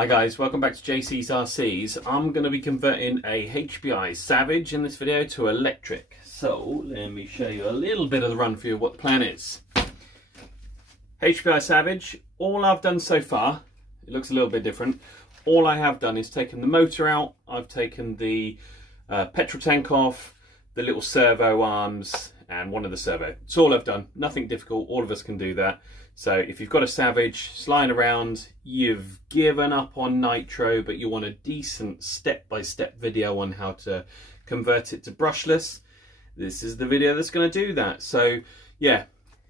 Hi guys, welcome back to JC's RCs. I'm going to be converting a HPI Savage in this video to electric. So let me show you a little bit of the run through of what the plan is. HPI Savage, all I've done so far, it looks a little bit different. All I have done is taken the motor out, I've taken the petrol tank off, the little servo arms and one of the servo. It's all I've done, nothing difficult, all of us can do that. So if you've got a Savage, it's lying around, you've given up on nitro, but you want a decent step-by-step video on how to convert it to brushless, this is the video that's going to do that. So yeah,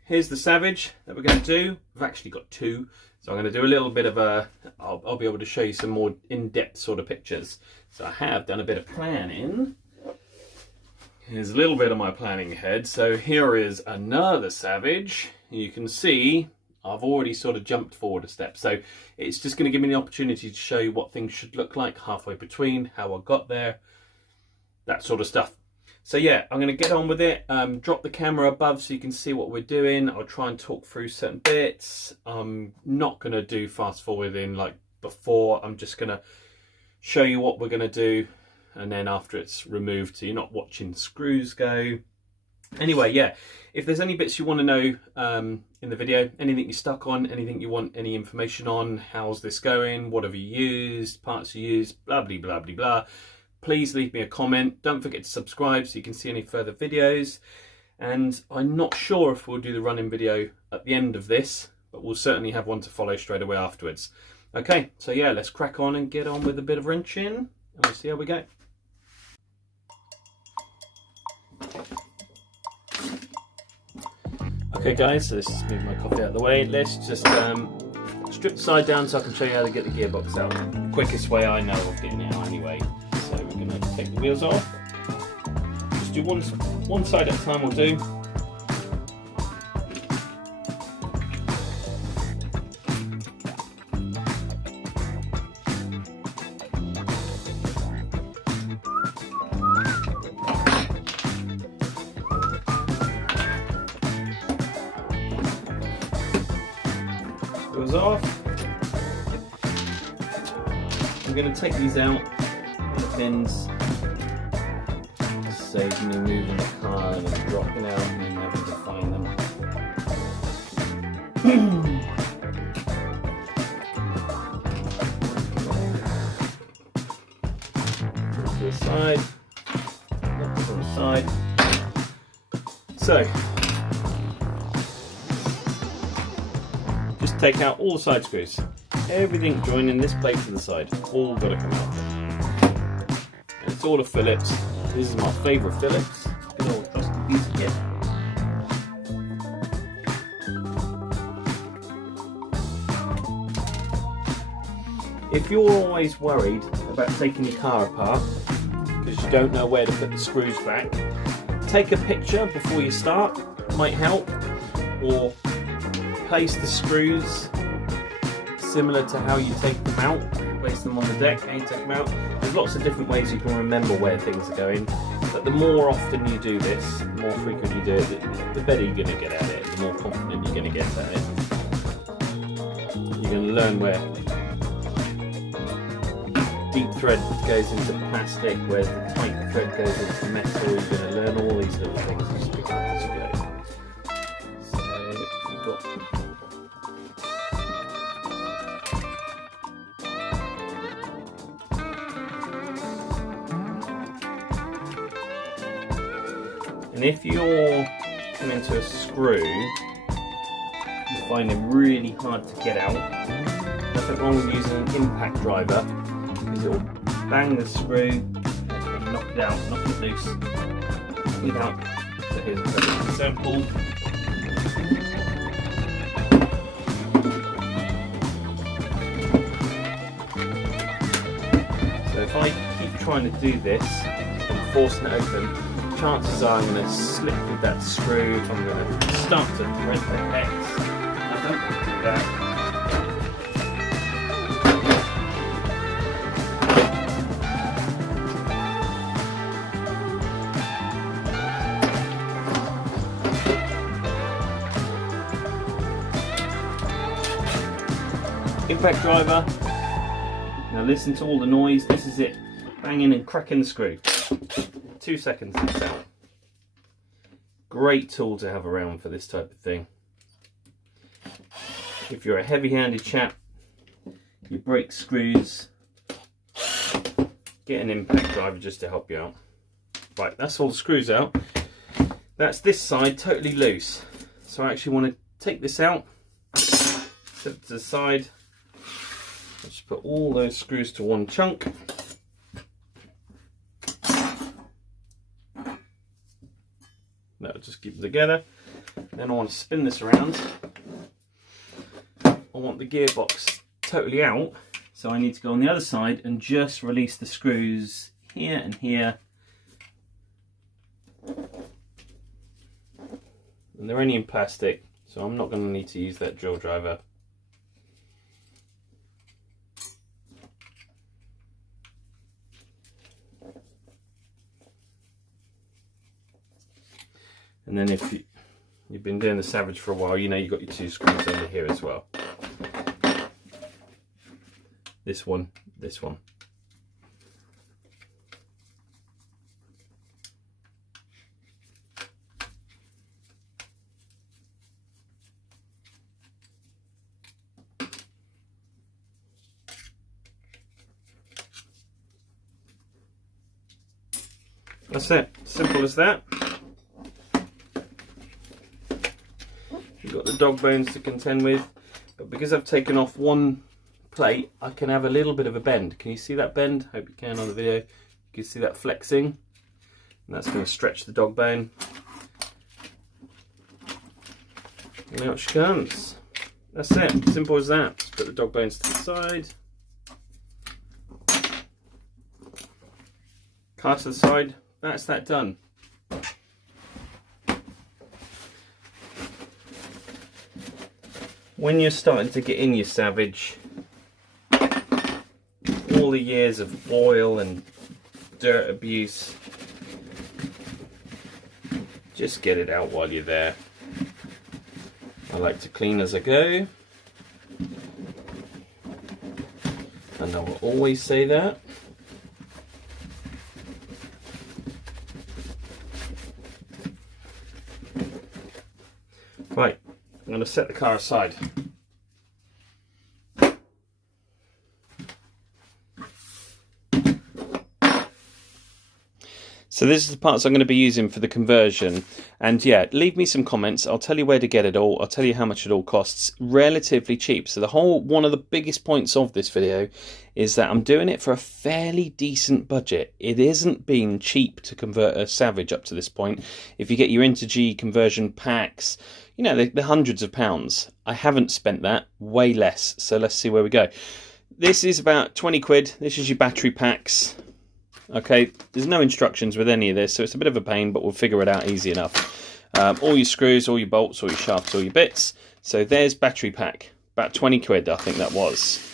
here's the Savage that we're going to do. I've actually got two, so I'm going to do a little bit of a, I'll be able to show you some more in-depth sort of pictures. So I have done a bit of planning. Here's a little bit of my planning ahead. So here is another Savage. You can see I've already sort of jumped forward a step. So it's just going to give me the opportunity to show you what things should look like halfway between, how I got there, that sort of stuff. So yeah, I'm going to get on with it. Drop the camera above so you can see what we're doing. I'll try and talk through certain bits. I'm not going to do fast forwarding like before. I'm just going to show you what we're going to do. And then after it's removed, so you're not watching screws go. Anyway, yeah, if there's any bits you want to know in the video, anything you're stuck on, anything you want any information on, how's this going, what have you used, parts you used, blah, blah, blah, blah, blah, please leave me a comment. Don't forget to subscribe so you can see any further videos. And I'm not sure if we'll do the running video at the end of this, but we'll certainly have one to follow straight away afterwards. Okay, so yeah, let's crack on and get on with a bit of wrenching, and we'll see how we go. Okay guys, so let's just move my coffee out of the way. Let's just strip the side down so I can show you how to get the gearbox out. The quickest way I know of getting it out anyway. So we're going to take the wheels off. Just do one side at a time will do. Off. I'm going to take these out, the pins, save me moving the car and dropping out and then having to find them. To the side, on the side. So take out all the side screws. Everything joining this plate to the side, all got to come out. And it's all the Phillips. This is my favourite Phillips. Good old trusty piece of kit. If you're always worried about taking your car apart because you don't know where to put the screws back, take a picture before you start, might help, or place the screws similar to how you take them out, place them on the deck, how you take them out. There's lots of different ways you can remember where things are going, but the more often you do this, the more frequent you do it, the better you're going to get at it, the more confident you're going to get at it. You're going to learn where deep thread goes into plastic, where the tight thread goes into metal. You're going to learn all these little things just pick up as you go. So we've got and if you're coming to a screw, you find them really hard to get out. Nothing wrong with using an impact driver, because it will bang the screw and knock it out, knock it loose without. So here's a perfect example. So if I keep trying to do this and forcing it open, chances are I'm going to slip with that screw. I'm going to start to thread the hex. I don't want to do that. Impact driver, Now listen to all the noise. This is it, banging and cracking the screw. 2 seconds it's out. Great tool to have around for this type of thing. If you're a heavy-handed chap, you break screws, get an impact driver just to help you out. Right, that's all the screws out. That's this side totally loose. So I actually want to take this out, set it to the side. I'll just put all those screws to one chunk. That'll just keep them together. Then I want to spin this around. I want the gearbox totally out, so I need to go on the other side and just release the screws here and here. And they're only in plastic, so I'm not going to need to use that drill driver. And then if you've been doing the Savage for a while, you know you've got your 2 screws under here as well. This one, this one. That's it, simple as that. You've got the dog bones to contend with, but because I've taken off one plate, I can have a little bit of a bend. Can you see that bend? Hope you can on the video. You can see that flexing, and that's going to stretch the dog bone. And out she comes. That's it, simple as that. Just put the dog bones to the side. Car to the side. That's that done. When you're starting to get in your Savage, all the years of oil and dirt abuse, just get it out while you're there. I like to clean as I go, and I will always say that. Right, I'm going to set the car aside. So this is the parts I'm going to be using for the conversion, and yeah, leave me some comments. I'll tell you where to get it all. I'll tell you how much it all costs. Relatively cheap. So one of the biggest points of this video is that I'm doing it for a fairly decent budget. It isn't been cheap to convert a Savage up to this point. If you get your Interg conversion packs, you know, they're hundreds of pounds. I haven't spent that, way less. So let's see where we go. This is about 20 quid. This is your battery packs. Okay, there's no instructions with any of this, so it's a bit of a pain, but we'll figure it out easy enough. All your screws, all your bolts, all your shafts, all your bits. So there's battery pack, about 20 quid, I think that was.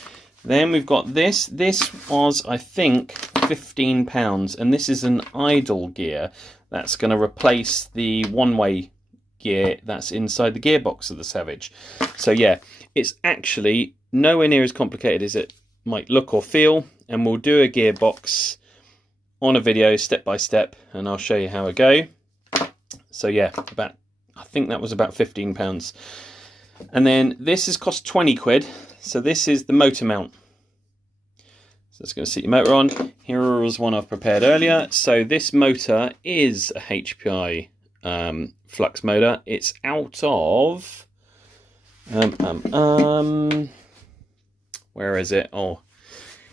Then we've got this. This was, I think, £15, and this is an idle gear that's going to replace the one-way gear that's inside the gearbox of the Savage. So yeah, it's actually nowhere near as complicated as it might look or feel, and we'll do a gearbox on a video step by step, and I'll show you how I go. So yeah, I think that was about £15. And then this has cost 20 quid. So this is the motor mount. So it's going to sit your motor on. Here is one I've prepared earlier. So this motor is a HPI flux motor. It's out of where is it? Oh,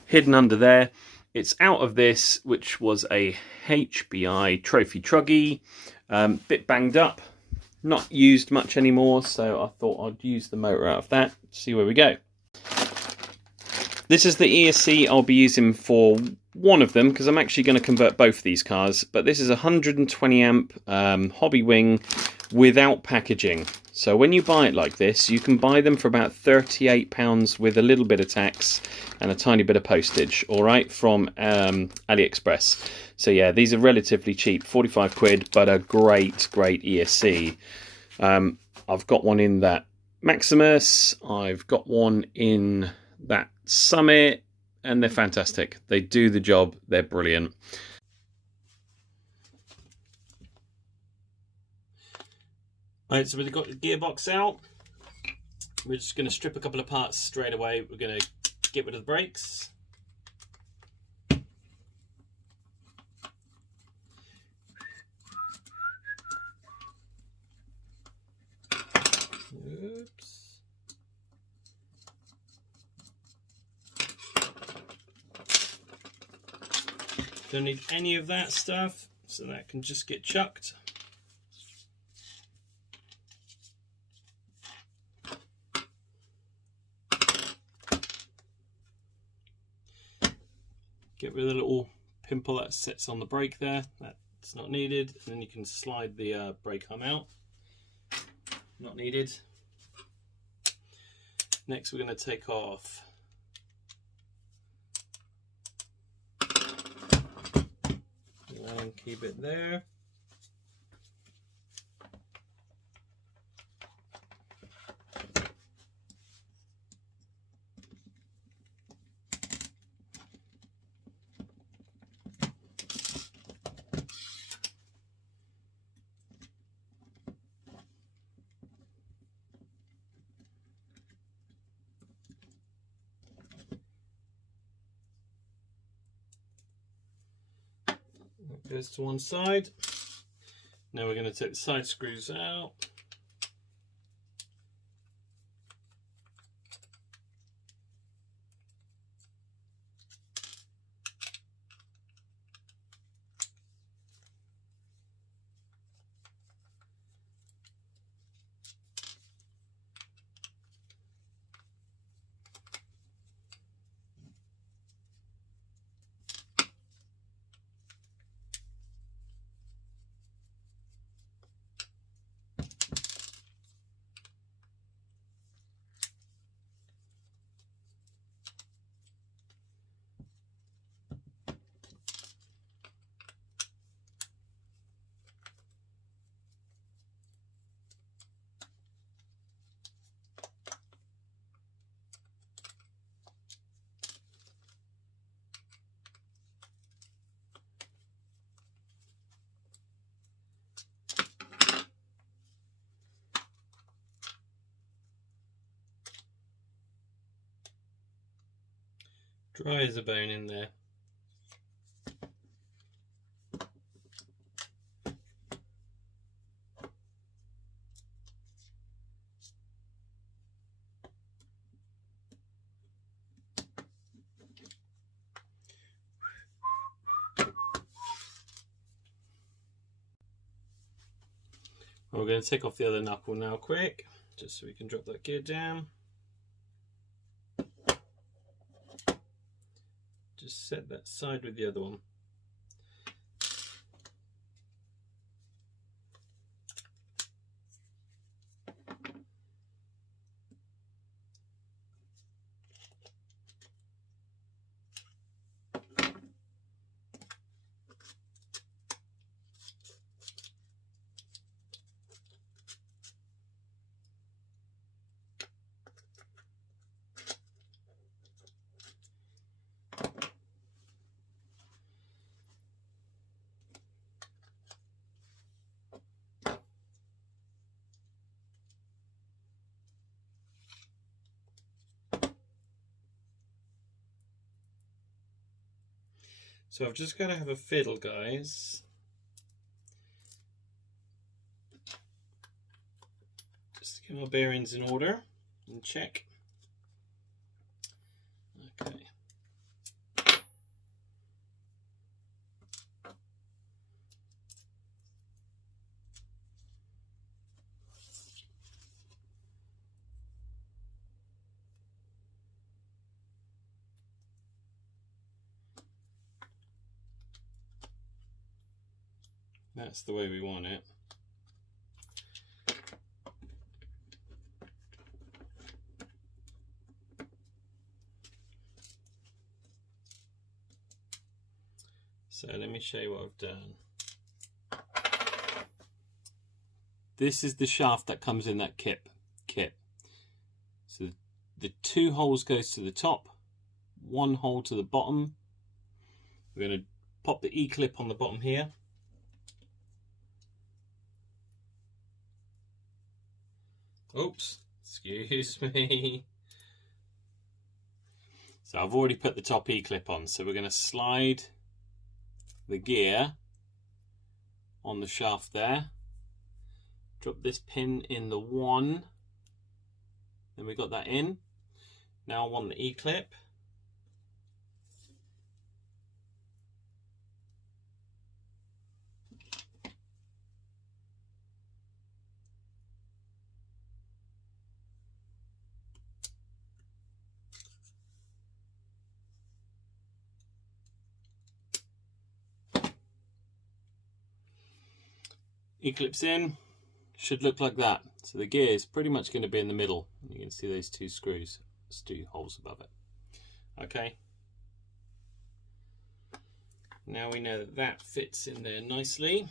hidden under there. It's out of this, which was a HBI trophy truggy, bit banged up, not used much anymore, so I thought I'd use the motor out of that, see where we go. This is the ESC I'll be using for one of them, because I'm actually going to convert both these cars, but this is a 120 amp hobby wing without packaging. So when you buy it like this, you can buy them for about £38 with a little bit of tax and a tiny bit of postage, all right, from AliExpress. So yeah, these are relatively cheap, 45 quid, but a great ESC. I've got one in that Maximus, I've got one in that Summit, and they're fantastic. They do the job. They're brilliant. Right, so we've got the gearbox out. We're just going to strip a couple of parts straight away. We're going to get rid of the brakes. Oops. Don't need any of that stuff, so that can just get chucked. Get rid of the little pimple that sits on the brake there. That's not needed. And then you can slide the brake arm out. Not needed. Next, we're going to take off and keep it there. That goes to one side. Now we're going to take the side screws out. Dry as a bone in there. We're going to take off the other knuckle now quick, just so we can drop that gear down. Just set that side with the other one. So I've just got to have a fiddle, guys. Just to get my bearings in order and check. Okay. That's the way we want it. So let me show you what I've done. This is the shaft that comes in that kit. So the two holes goes to the top, one hole to the bottom. We're going to pop the E-clip on the bottom here. Oops, excuse me. So I've already put the top E-clip on, so we're going to slide the gear on the shaft there. Drop this pin in the 1. Then we got that in. Now I want the E-clip. E-clips in, should look like that. So the gear is pretty much going to be in the middle. You can see those 2 screws, there's 2 holes above it. Okay. Now we know that that fits in there nicely.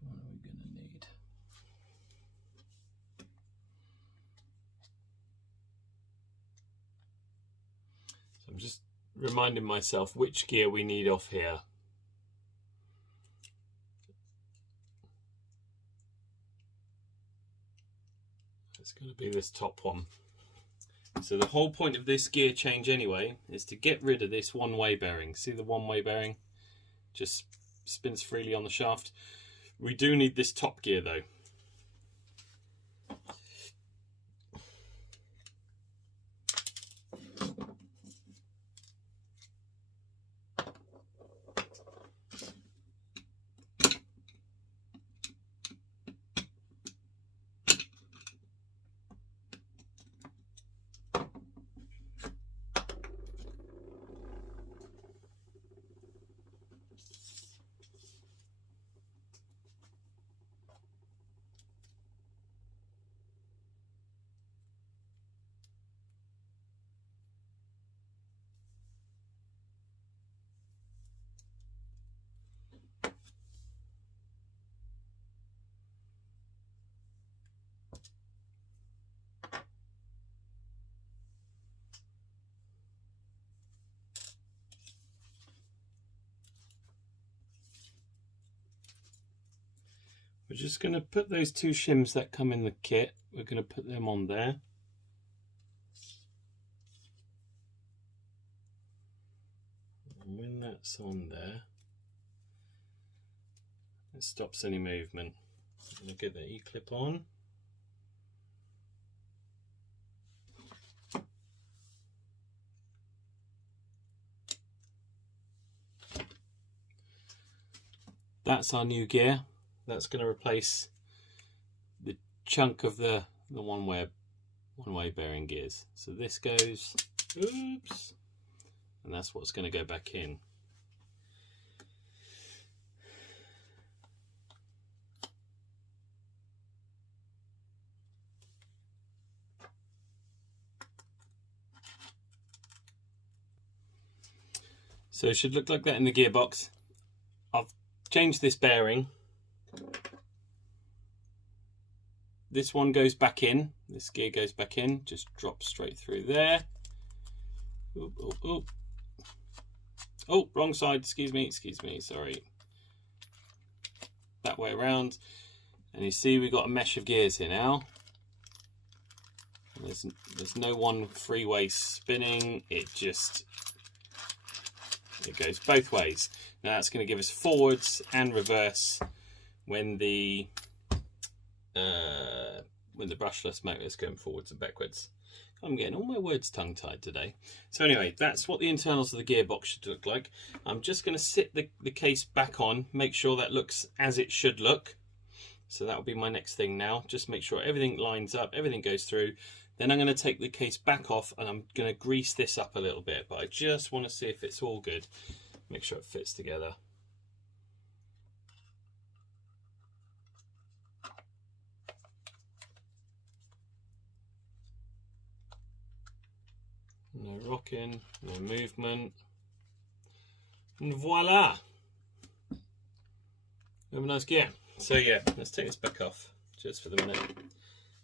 What are we going to need? So I'm just reminding myself which gear we need off here. It's going to be this top one. So the whole point of this gear change anyway is to get rid of this one-way bearing. See the one-way bearing? Just spins freely on the shaft. We do need this top gear though. We're just going to put those 2 shims that come in the kit, we're going to put them on there. And when that's on there, it stops any movement. I'm going to get the E-clip on. That's our new gear. That's going to replace the chunk of the one-way bearing gears. So this goes, oops, and that's what's going to go back in. So it should look like that in the gearbox. I've changed this bearing. This one goes back in, this gear goes back in, just drops straight through there. Oop, oop, oop. Oh, wrong side, excuse me, sorry. That way around. And you see we've got a mesh of gears here now. There's no one freeway spinning, it goes both ways. Now that's going to give us forwards and reverse when the brushless motor is going forwards and backwards. I'm getting all my words tongue-tied today. So anyway, that's what the internals of the gearbox should look like. I'm just going to sit the case back on, make sure that looks as it should look. So that will be my next thing now. Just make sure everything lines up, everything goes through. Then I'm going to take the case back off and I'm going to grease this up a little bit, but I just want to see if it's all good. Make sure it fits together. No rocking, no movement. And voila! We have a nice gear. So yeah, let's take this back off just for the minute.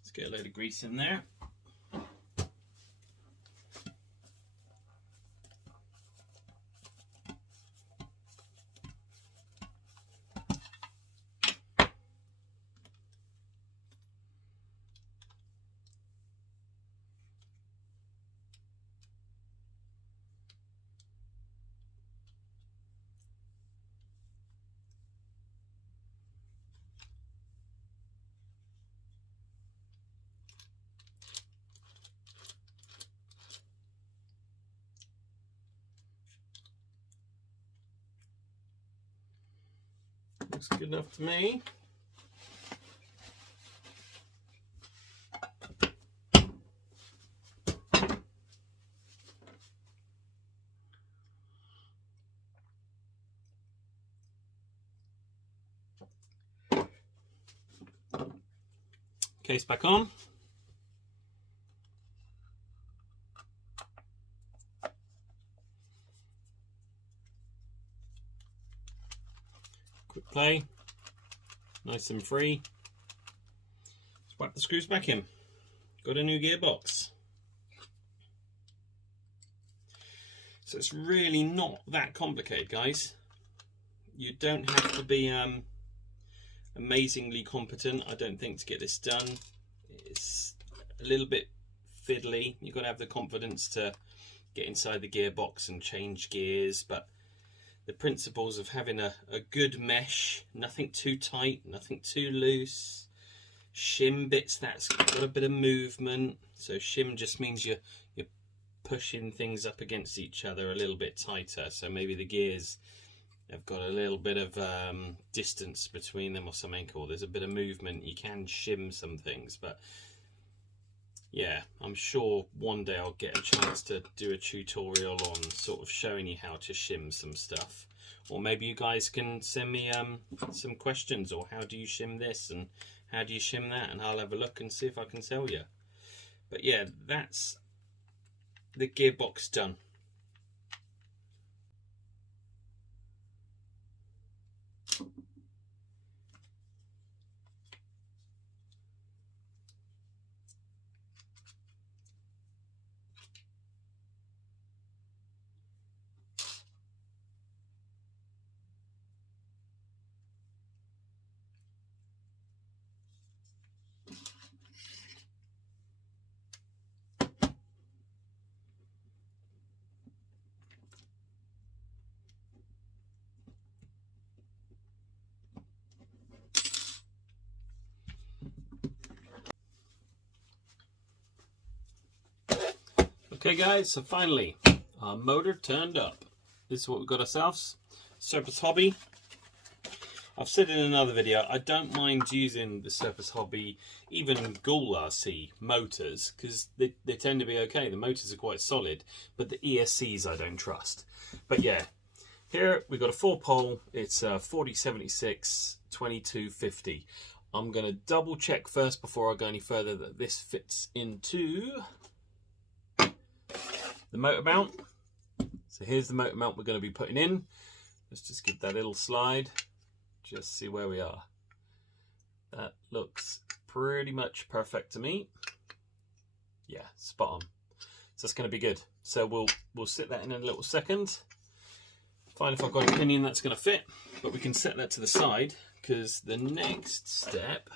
Let's get a load of grease in there. Looks good enough to me. Case back on. Quick play. Nice and free. Let's whack the screws back in. Got a new gearbox. So it's really not that complicated, guys. You don't have to be amazingly competent, I don't think, to get this done. It's a little bit fiddly. You've got to have the confidence to get inside the gearbox and change gears, but the principles of having a good mesh, nothing too tight, nothing too loose, shim bits that's got a bit of movement. So shim just means you're pushing things up against each other a little bit tighter, so maybe the gears have got a little bit of distance between them or something, or there's a bit of movement. You can shim some things, but yeah, I'm sure one day I'll get a chance to do a tutorial on sort of showing you how to shim some stuff, or maybe you guys can send me some questions, or how do you shim this and how do you shim that, and I'll have a look and see if I can tell you. But yeah, that's the gearbox done. Okay guys, so finally, our motor turned up. This is what we've got ourselves. Surface Hobby. I've said in another video, I don't mind using the Surface Hobby, even Ghoul RC motors, because they tend to be okay. The motors are quite solid, but the ESCs I don't trust. But yeah, here we've got a 4-pole. It's 4076 2250. I'm going to double check first before I go any further that this fits into the motor mount. So here's the motor mount we're going to be putting in. Let's just give that a little slide, just see where we are. That looks pretty much perfect to me. Yeah, spot on. So it's going to be good. So we'll sit that in a little second. Find if I've got a pinion that's going to fit, but we can set that to the side, because the next step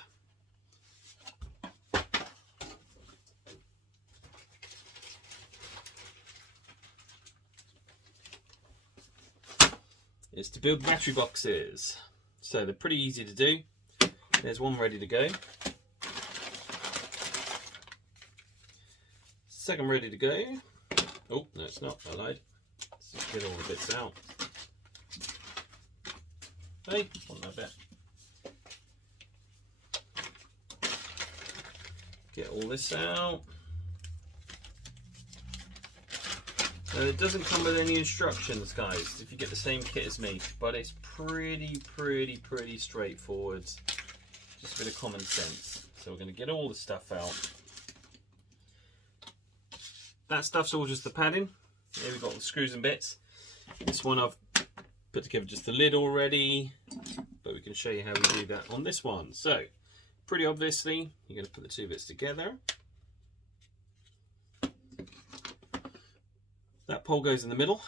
is to build battery boxes. So they're pretty easy to do. There's one ready to go. Second ready to go. Oh, no it's not, I lied. Let's just get all the bits out. Hey, want that bit. Get all this out. It doesn't come with any instructions, guys, if you get the same kit as me, but it's pretty straightforward. Just a bit of common sense. So we're going to get all the stuff out. That stuff's all just the padding. Here we've got the screws and bits. This one I've put together just the lid already, but we can show you how we do that on this one. So, pretty obviously, you're going to put the two bits together. That pole goes in the middle.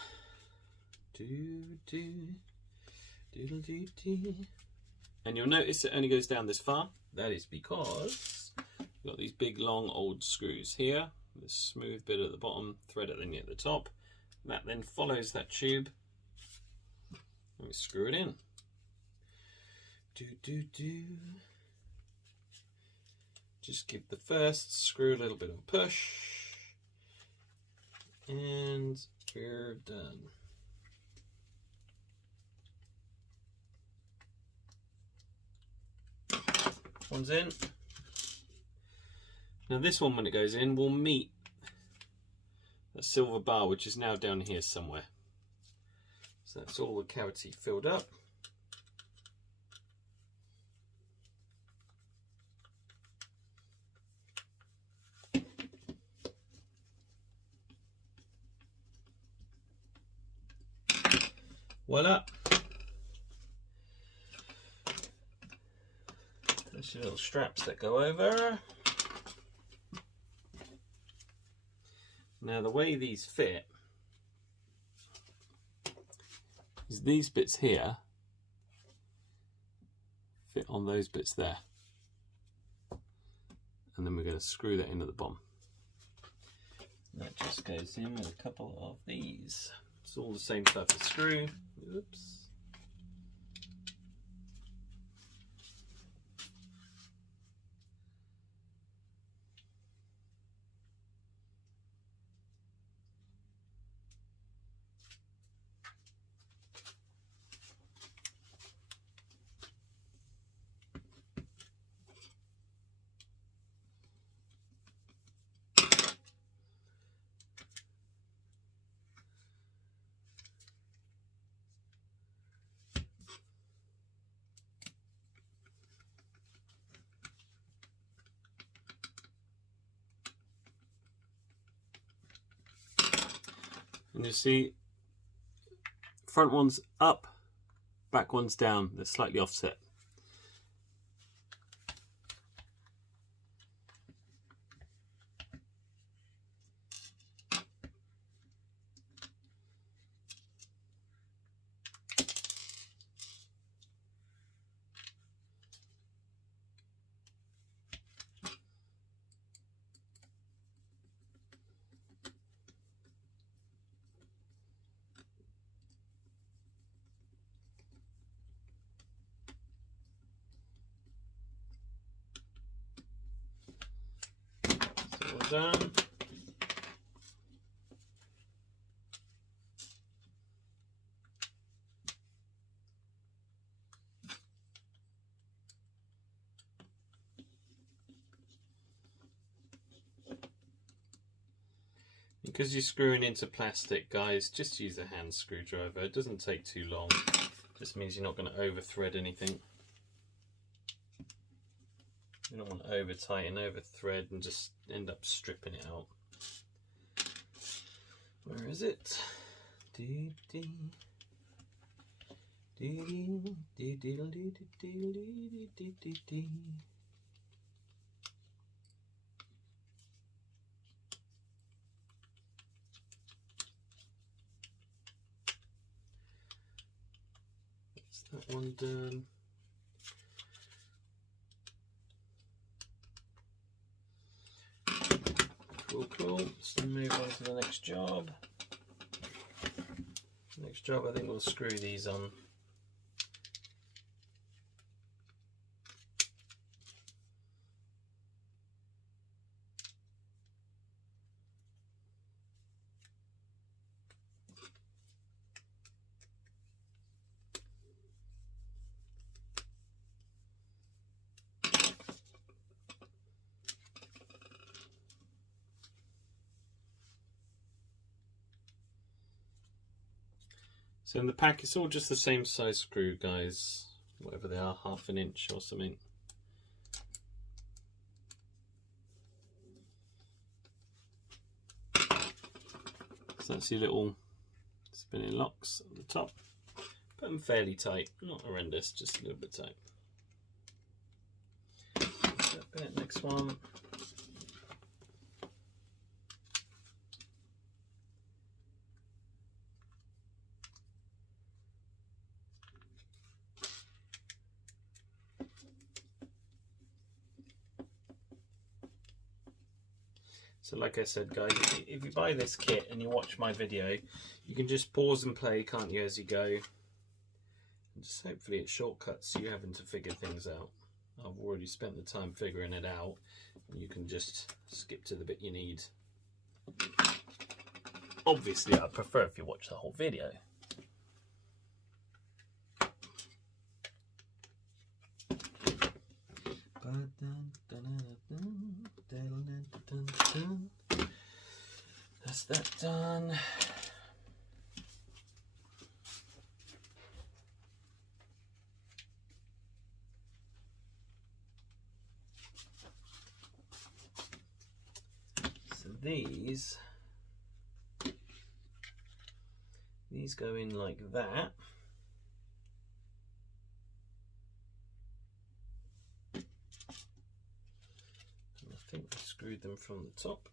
And you'll notice it only goes down this far. That is because we've got these big long old screws here. This smooth bit at the bottom, thread at the top. That then follows that tube. And we screw it in. Just give the first screw a little bit of a push. And we're done. One's in. Now this one, when it goes in, will meet a silver bar, which is now down here somewhere. So that's all the cavity filled up. Voila! There's your little straps that go over. Now the way these fit is these bits here fit on those bits there. And then we're going to screw that in at the bottom. That just goes in with a couple of these. It's all the same type of screw. Oops. And you see, front one's up, back one's down. They're slightly offset. Done. Because you're screwing into plastic, guys, just use a hand screwdriver. It doesn't take too long. Just means you're not going to over thread anything. You don't want to over tighten, over thread and just end up stripping it out. Where is it? That's that one done. Cool. Let's move on to the next job. Next job, I think we'll screw these on. So in the pack it's all just the same size screw, guys, whatever they are, 1/2 inch or something. So that's your little spinning locks at the top. Put them fairly tight, not horrendous, just a little bit tight. That bit, next one. So like I said, guys, if you buy this kit and you watch my video, you can just pause and play, can't you, as you go? And just hopefully it shortcuts you having to figure things out. I've already spent the time figuring it out, and you can just skip to the bit you need. Obviously, I prefer if you watch the whole video. That's that done. So these go in like that. And I think I screwed them from the top.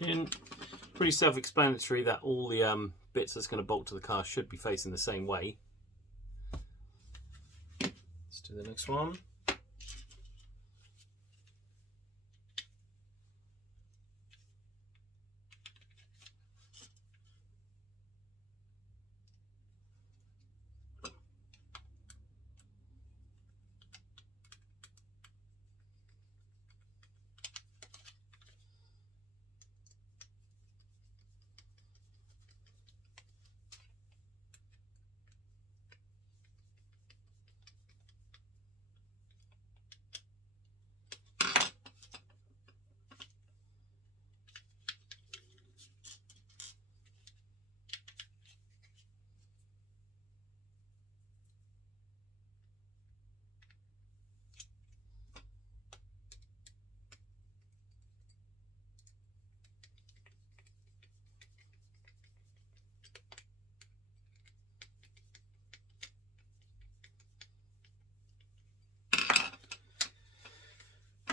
In. Pretty self-explanatory that all the bits that's going to bolt to the car should be facing the same way. Let's do the next one.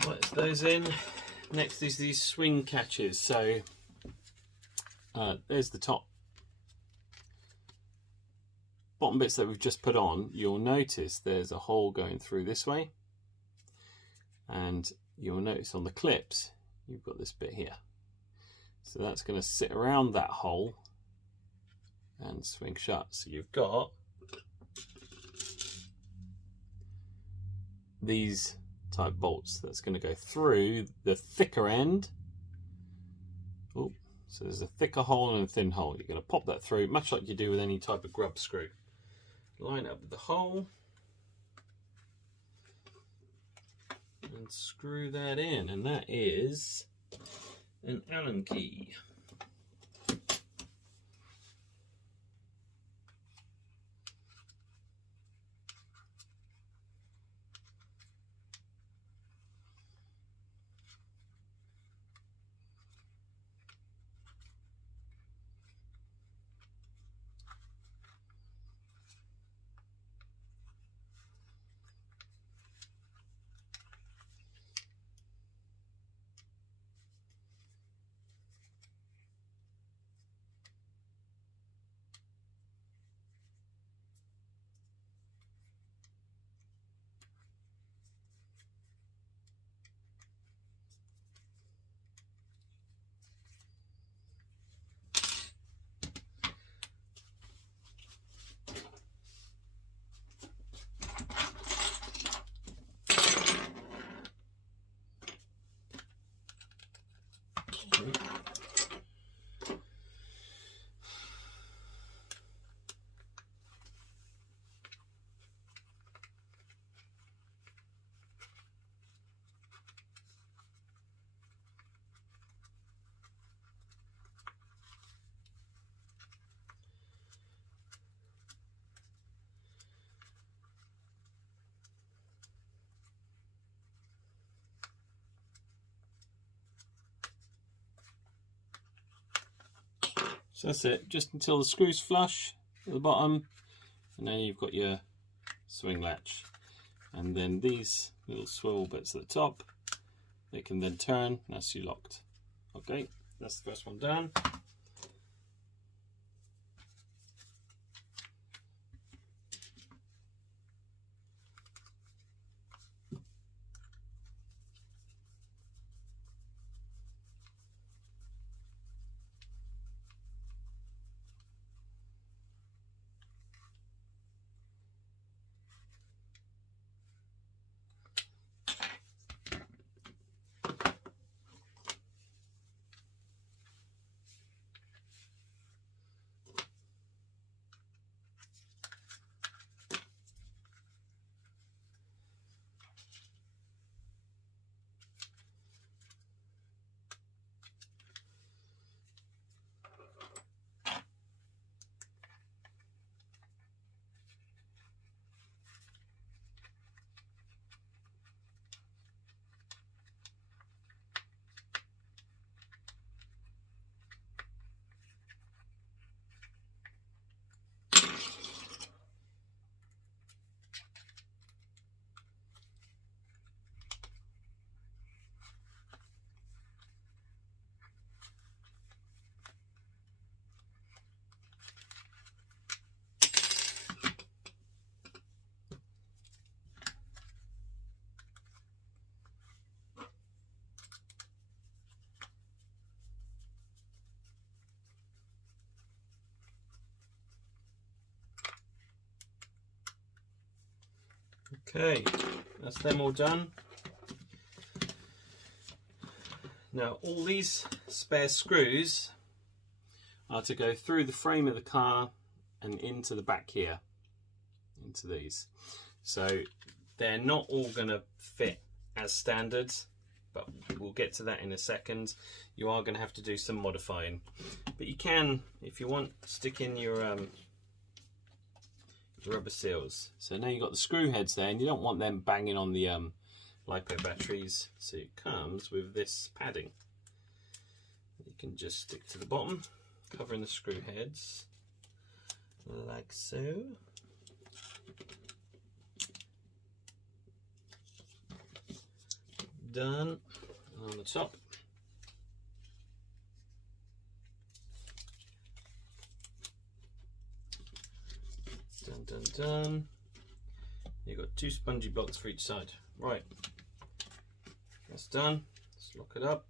Let's those in. Next is these swing catches. So there's the top bottom bits that we've just put on. You'll notice there's a hole going through this way, and you'll notice on the clips you've got this bit here. So that's going to sit around that hole and swing shut. So you've got these type bolts that's going to go through the thicker end. Oh, so there's a thicker hole and a thin hole. You're going to pop that through, much like you do with any type of grub screw. Line up with the hole and screw that in, and that is an Allen key. So that's it, just until the screw's flush at the bottom, and then you've got your swing latch. And then these little swivel bits at the top, they can then turn, that's you locked. Okay, that's the first one done. Okay, that's them all done. Now all these spare screws are to go through the frame of the car and into the back here, into these. So they're not all going to fit as standards, but we'll get to that in a second. You are going to have to do some modifying, but you can, if you want, stick in your rubber seals. So now you've got the screw heads there, and you don't want them banging on the LiPo batteries, so it comes with this padding. You can just stick to the bottom, covering the screw heads like so. Done. On the top. Done, done, done. You've got 2 spongy blocks for each side. Right, that's done. Let's lock it up.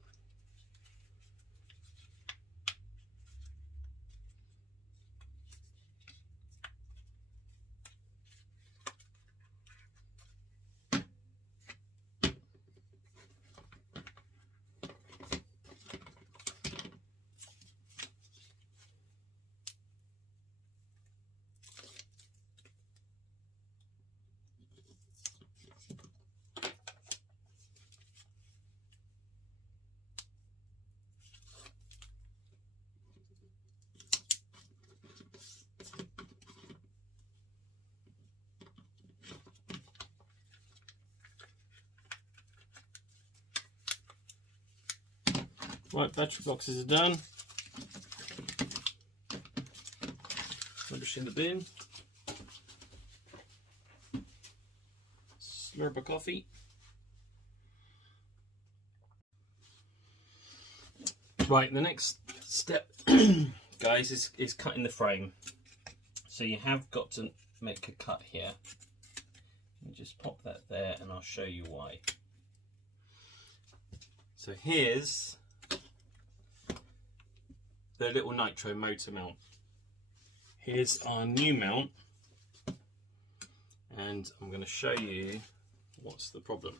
Right, battery boxes are done. Rubbish in the bin. Slurp of coffee. Right, the next step, guys, is cutting the frame. So you have got to make a cut here. You just pop that there and I'll show you why. So here's the little nitro motor mount. Here's our new mount, and I'm going to show you what's the problem.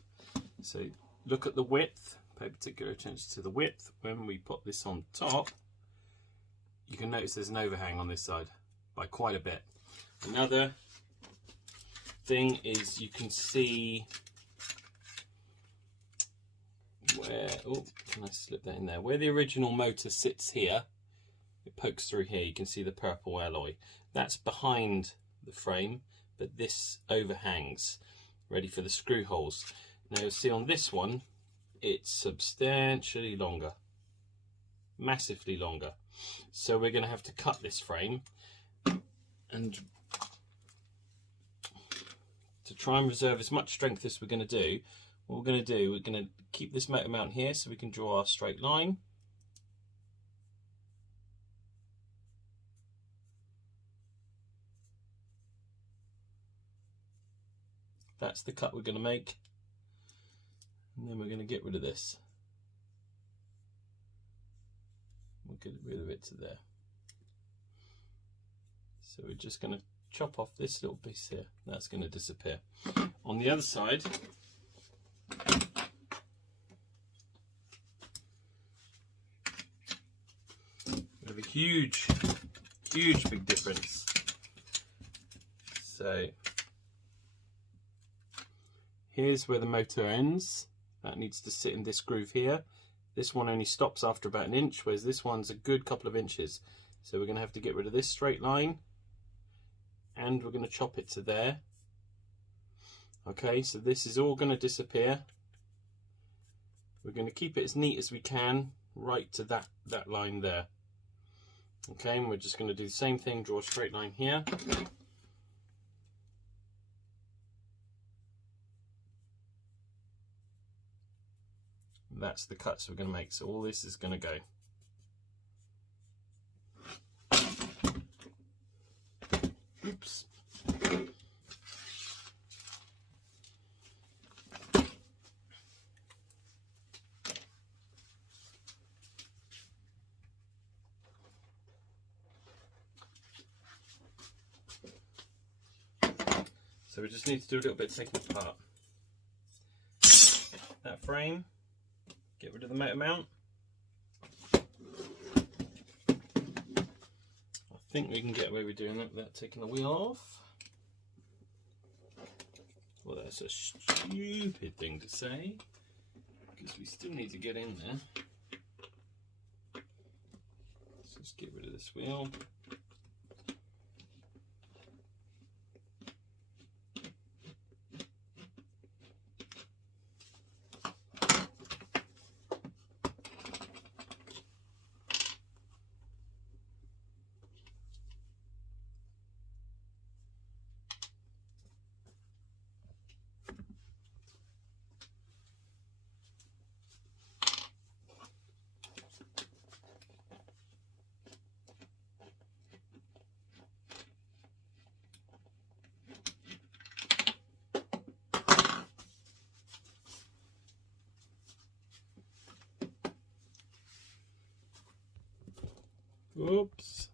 So look at the width, pay particular attention to the width. When we put this on top, you can notice there's an overhang on this side by quite a bit. Another thing is you can see where, oh, can I slip that in there? Where the original motor sits here, it pokes through here. You can see the purple alloy. That's behind the frame, but this overhangs, ready for the screw holes. Now you'll see on this one, it's substantially longer, massively longer. So we're going to have to cut this frame, and to try and reserve as much strength as we're going to do, what we're going to do, we're going to keep this motor mount here so we can draw our straight line. That's the cut we're going to make, and then we're going to get rid of this. We'll get rid of it to there. So we're just going to chop off this little piece here. That's going to disappear. On the other side, we have a huge big difference. So here's where the motor ends. That needs to sit in this groove here. This one only stops after about 1 inch, whereas this one's a good couple of inches. So we're going to have to get rid of this straight line, and we're going to chop it to there. Okay, so this is all going to disappear. We're going to keep it as neat as we can, right to that line there. Okay, and we're just going to do the same thing, draw a straight line here. That's the cuts we're going to make, so all this is going to go. Oops. So we just need to do a little bit of taking apart. That frame, get rid of the motor mount. I think we can get away with doing that without taking the wheel off. Well, that's a stupid thing to say, because we still need to get in there. Let's just get rid of this wheel. Oops.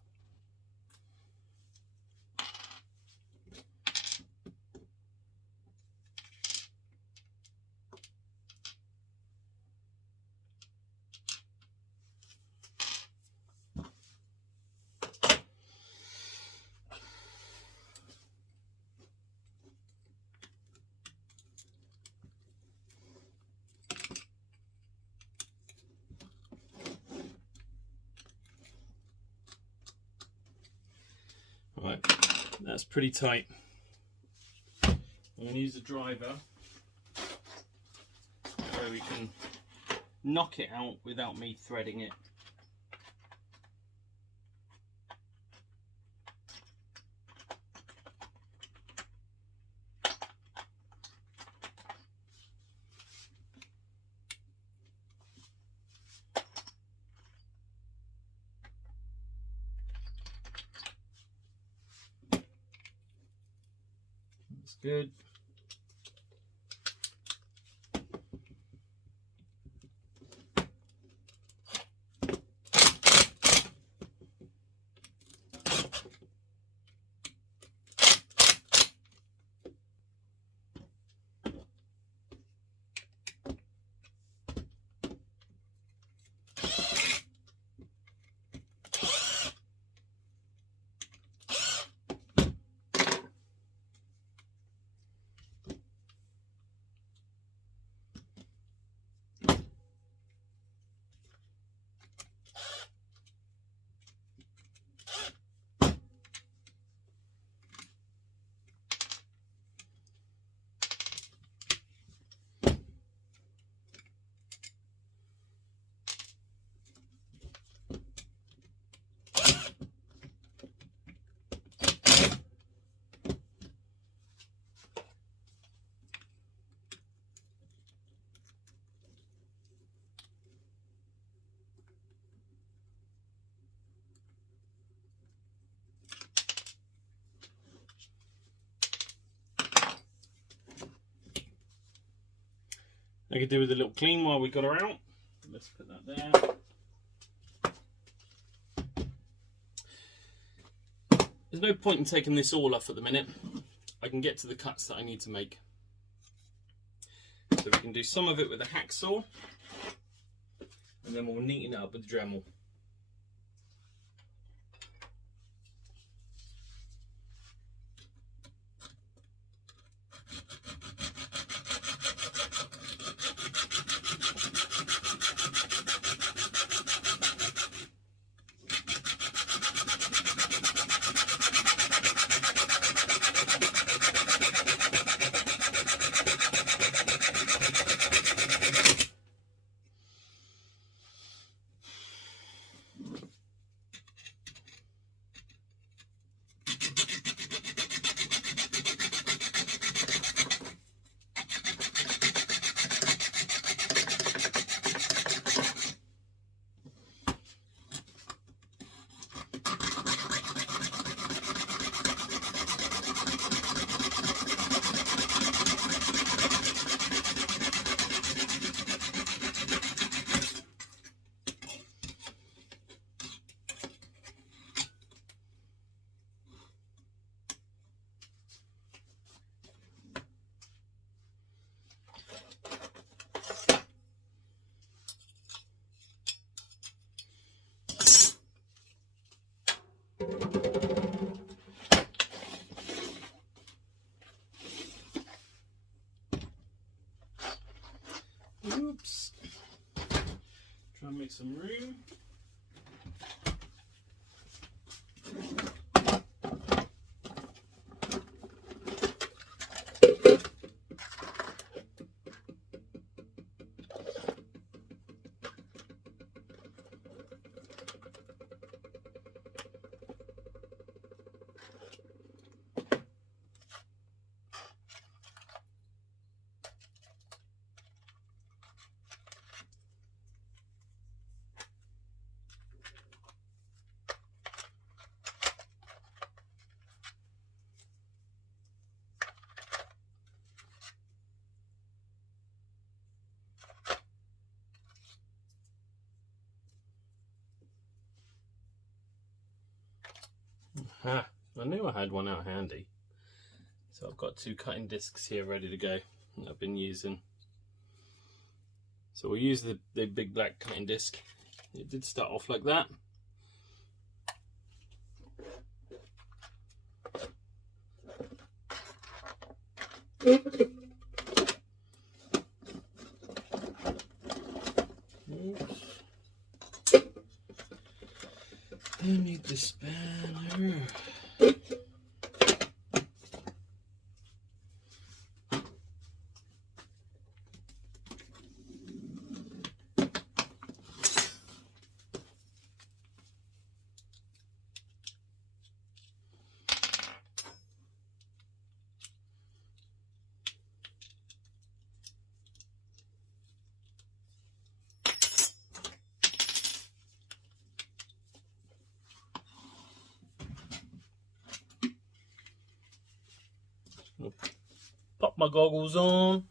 Right, that's pretty tight. I'm going to use a driver so we can knock it out without me threading it. That's good. I could do with a little clean while we got her out. Let's put that there. There's no point in taking this all off at the minute. I can get to the cuts that I need to make. So we can do some of it with a hacksaw, and then we'll neaten it up with the Dremel. Oops. Try and make some room. Ah, I knew I had one out handy. So I've got 2 cutting discs here ready to go that I've been using. So we'll use the big black cutting disc. It did start off like that. Oops. I need the spanner. Pop my goggles on.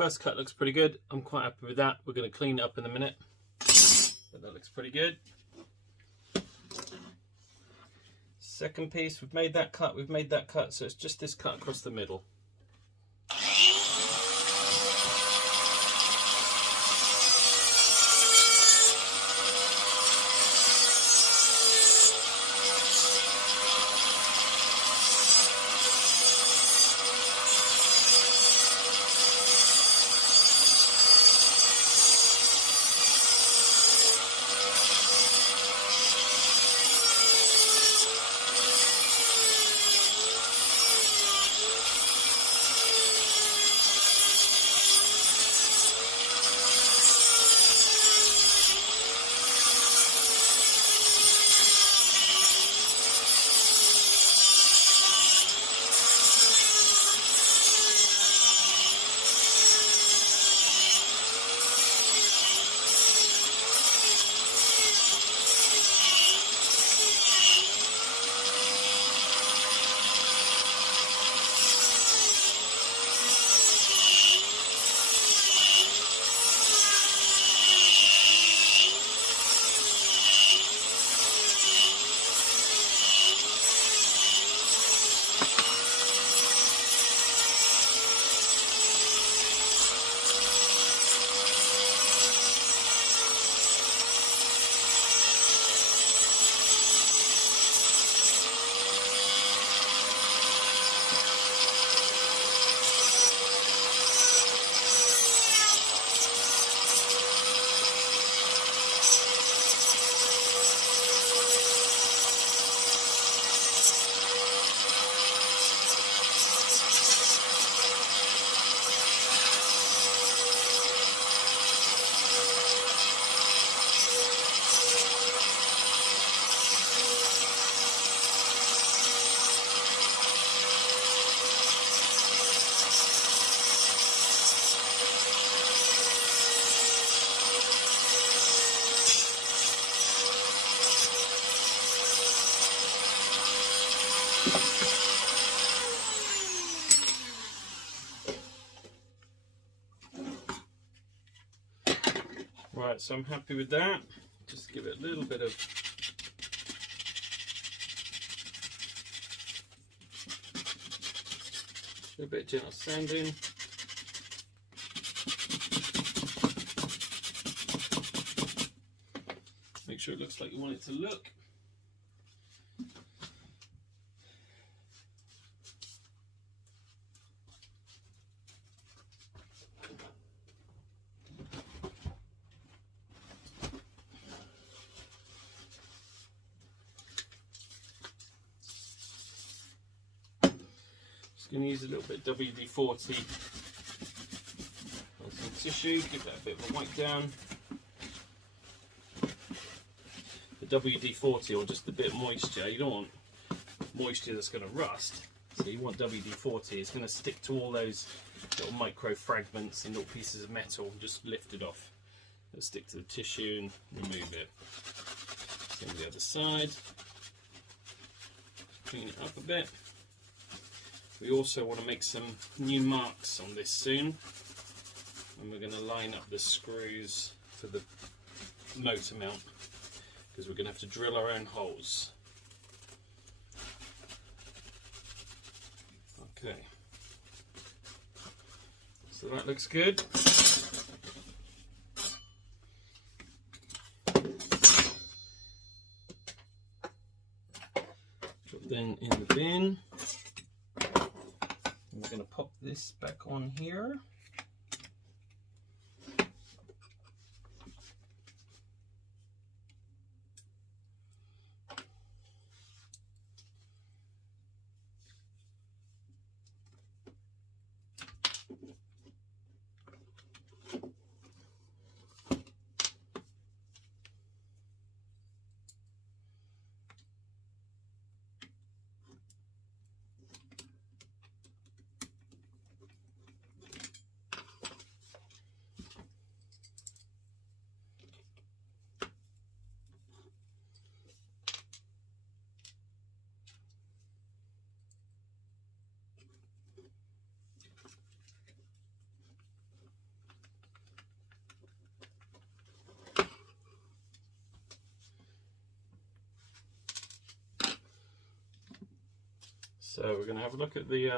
first cut looks pretty good. I'm quite happy with that. We're going to clean it up in a minute, but that looks pretty good. Second piece, we've made that cut, so it's just this cut across the middle. Right, so I'm happy with that. Just give it a little bit of gentle sanding. Make sure it looks like you want it to look. Going to use a little bit of WD-40 on some tissue, give that a bit of a wipe down. The WD-40 or just a bit of moisture, you don't want moisture that's going to rust, so you want WD-40, it's going to stick to all those little micro fragments and little pieces of metal, just lift it off. It'll stick to the tissue and remove it. Same with the other side, clean it up a bit. We also want to make some new marks on this soon, and we're going to line up the screws for the motor mount because we're going to have to drill our own holes. Okay, so that looks good. Drop them in the bin. We're going to pop this back on here. So we're going to have a look at the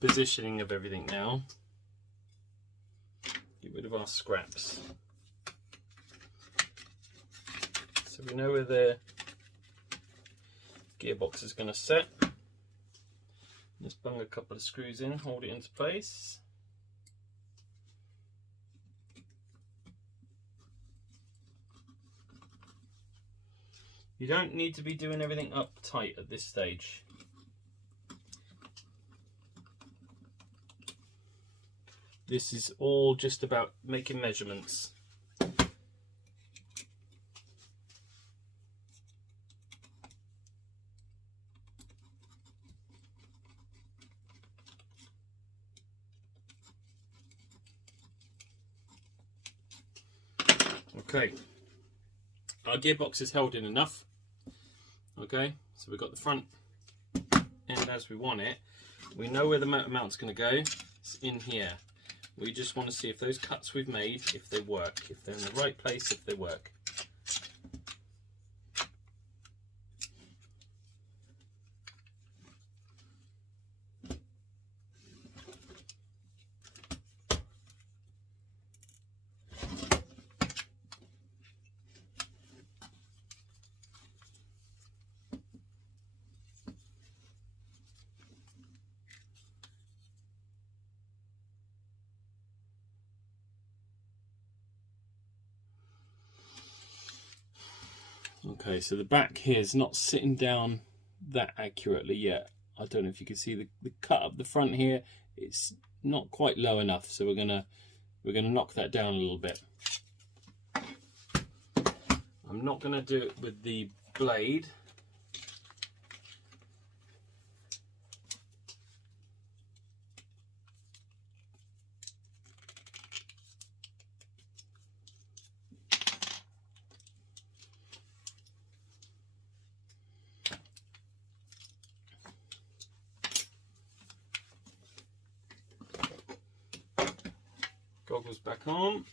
positioning of everything now. Get rid of our scraps. So we know where the gearbox is going to set. Just bung a couple of screws in, hold it into place. You don't need to be doing everything up tight at this stage. This is all just about making measurements. Okay, our gearbox is held in enough. Okay, so we've got the front end as we want it. We know where the motor mount's going to go. It's in here. We just want to see if those cuts we've made, if they work, if they're in the right place, if they work. Okay, so the back here is not sitting down that accurately yet. I don't know if you can see the cut up the front here. It's not quite low enough, so we're gonna knock that down a little bit. I'm not gonna do it with the blade. Goggles back on.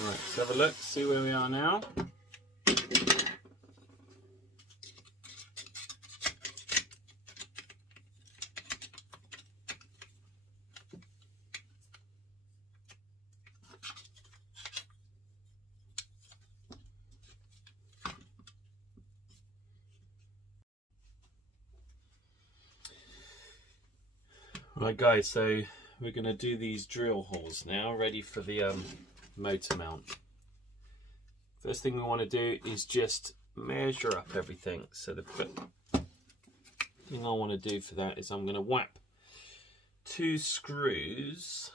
Right, let's have a look, see where we are now. Right guys, so we're going to do these drill holes now, ready for the motor mount. First thing we want to do is just measure up everything. So the thing I want to do for that is I'm going to whap 2 screws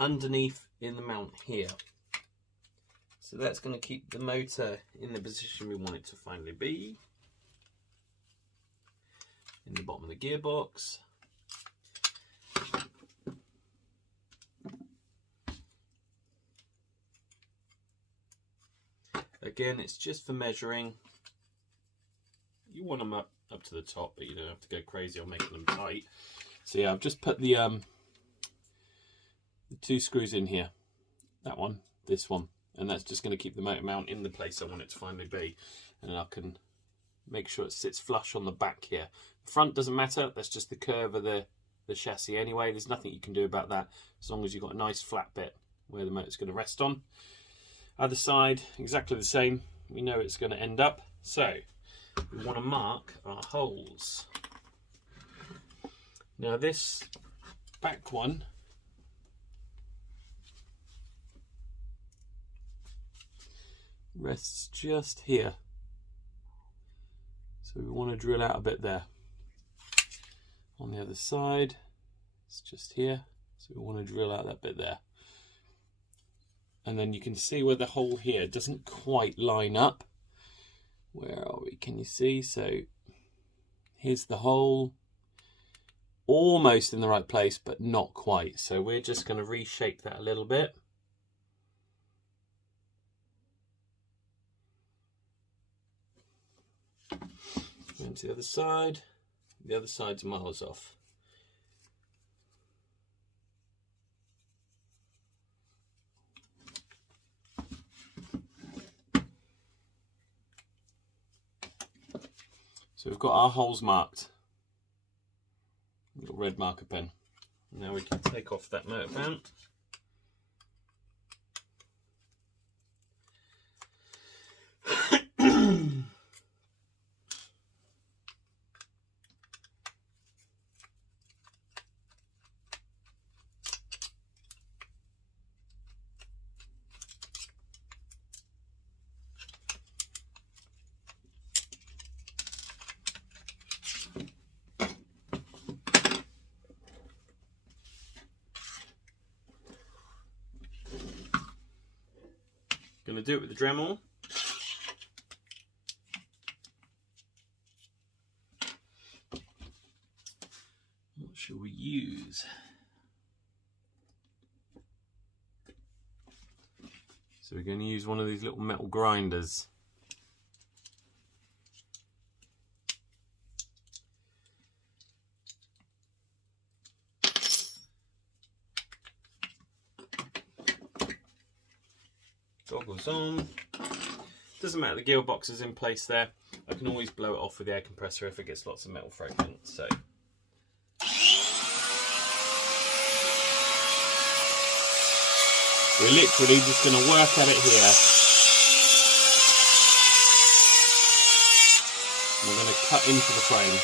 underneath in the mount here. So that's going to keep the motor in the position we want it to finally be. In the bottom of the gearbox. Again, it's just for measuring. You want them up up to the top, but you don't have to go crazy on making them tight. So yeah, I've just put the 2 screws in here. That one, this one, and that's just going to keep the motor mount in the place I want it to finally be. And I can make sure it sits flush on the back here. The front doesn't matter, that's just the curve of the chassis anyway. There's nothing you can do about that as long as you've got a nice flat bit where the motor's going to rest on. Other side, exactly the same. We know it's going to end up. So we want to mark our holes. Now this back one rests just here. So we want to drill out a bit there. On the other side, it's just here. So we want to drill out that bit there. And then you can see where the hole here doesn't quite line up. Where are we? Can you see? So here's the hole. Almost in the right place, but not quite. So we're just going to reshape that a little bit. And to the other side. The other side's miles off. So we've got our holes marked. Little red marker pen. Now we can take off that motor mount. Going to do it with the Dremel. What shall we use? So we're going to use one of these little metal grinders. Goggles on. Doesn't matter, the gearbox is in place there. I can always blow it off with the air compressor if it gets lots of metal fragments. So we're literally just going to work at it here. And we're going to cut into the frame.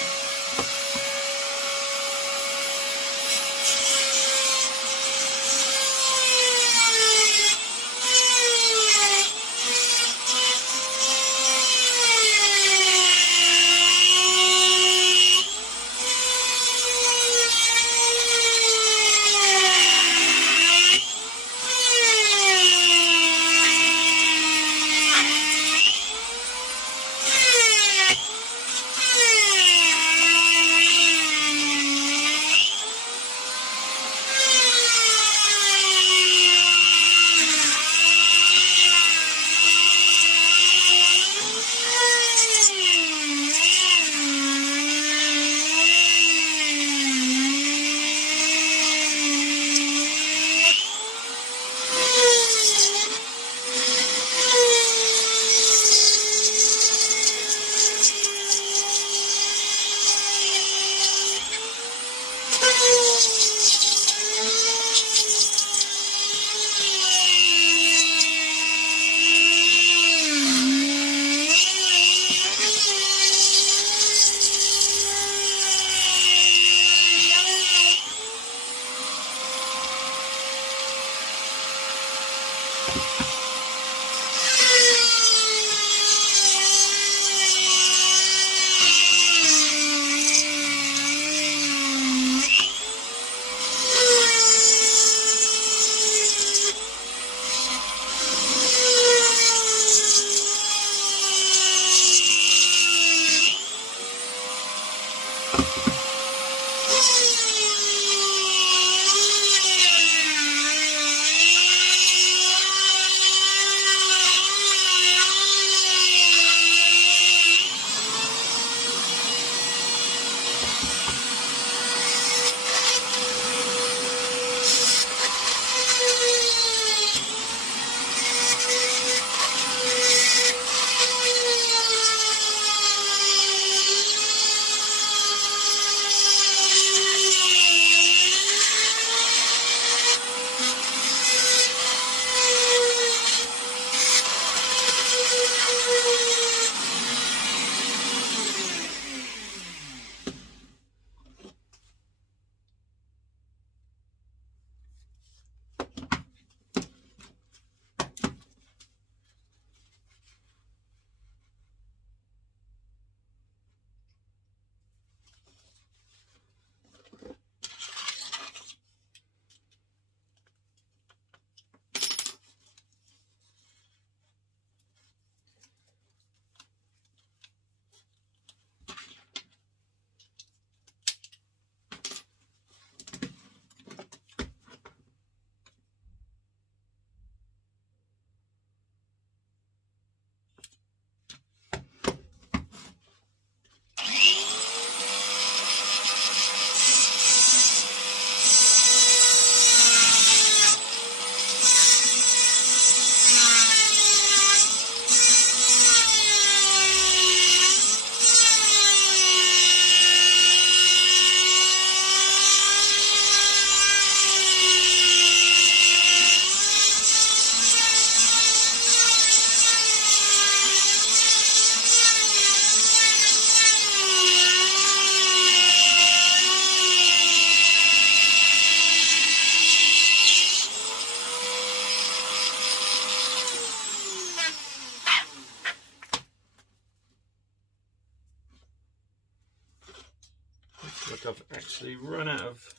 like I've actually run out of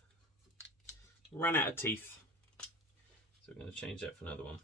teeth. So we're going to change that for another one.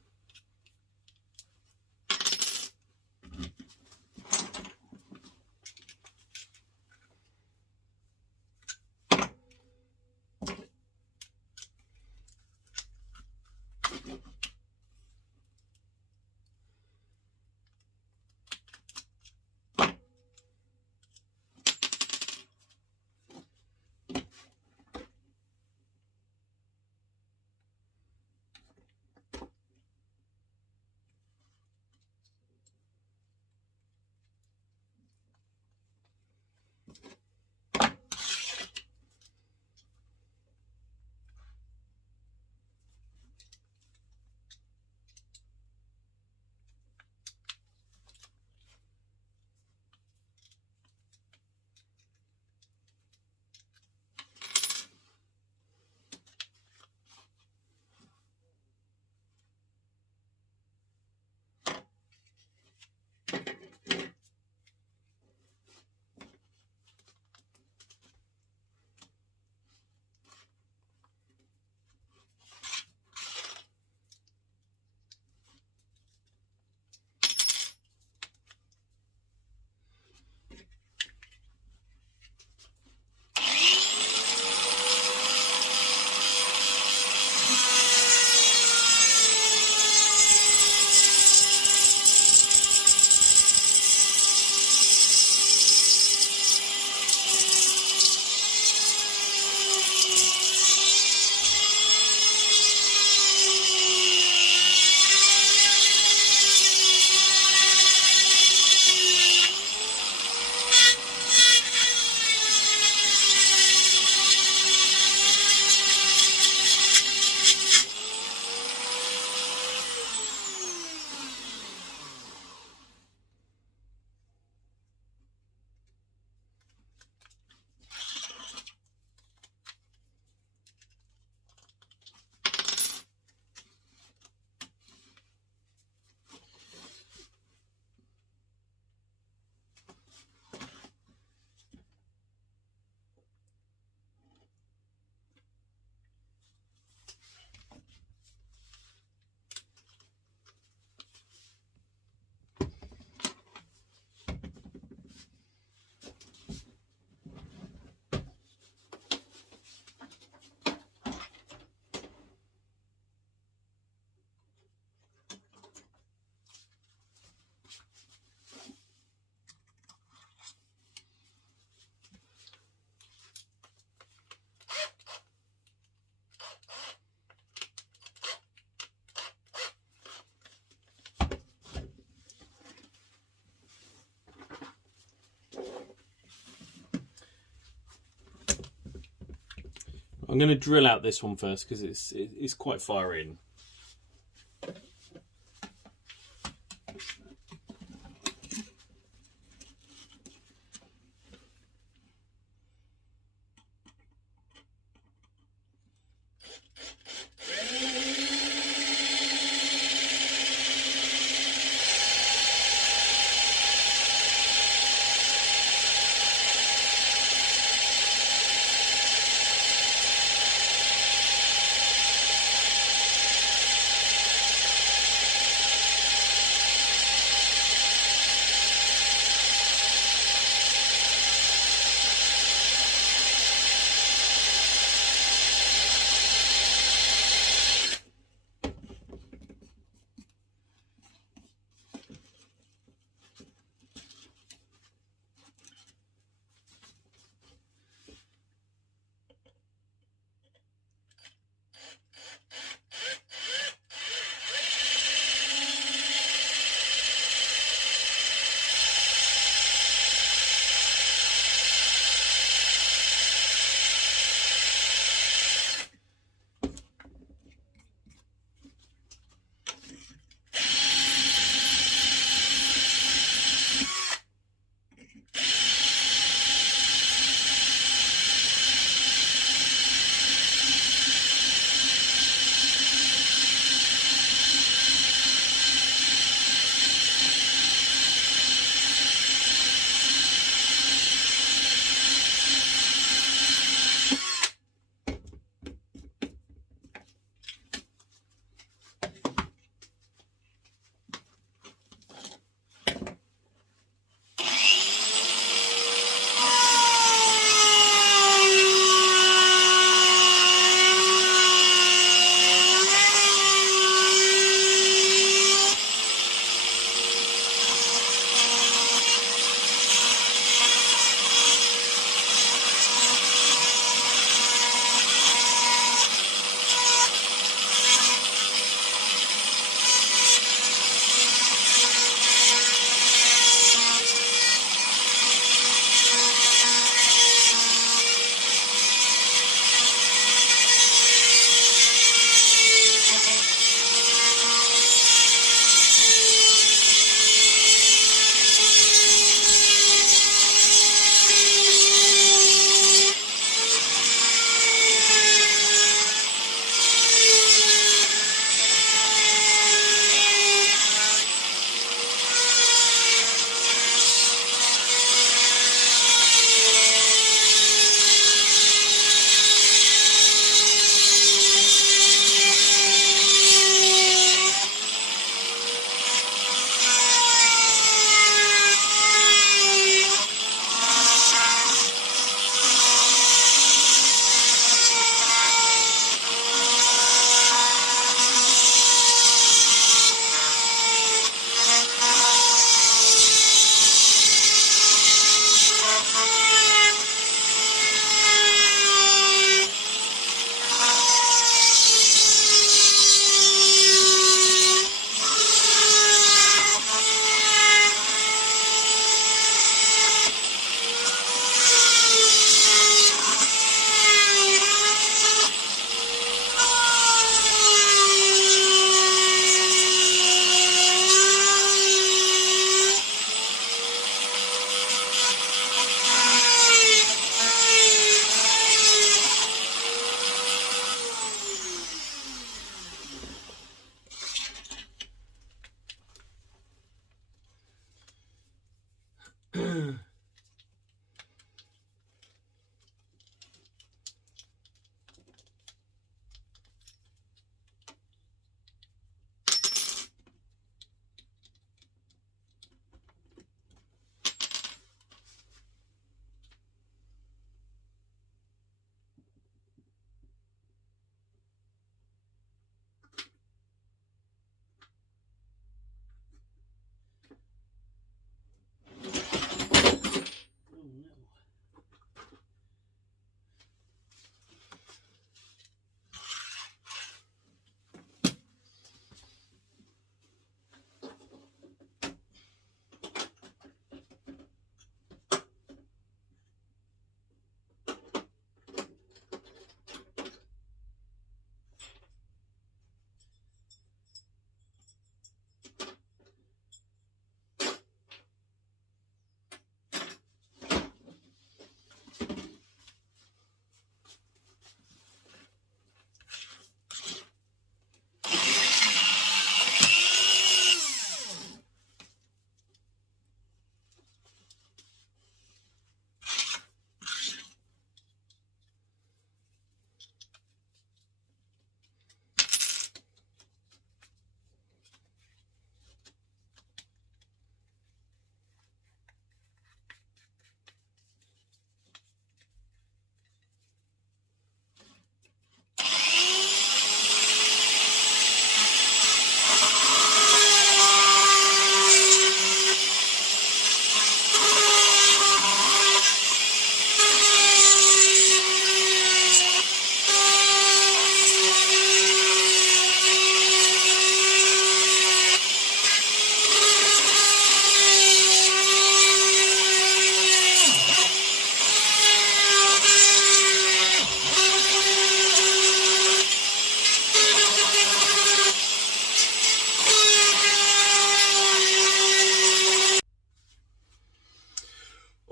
I'm going to drill out this one first because it's quite far in.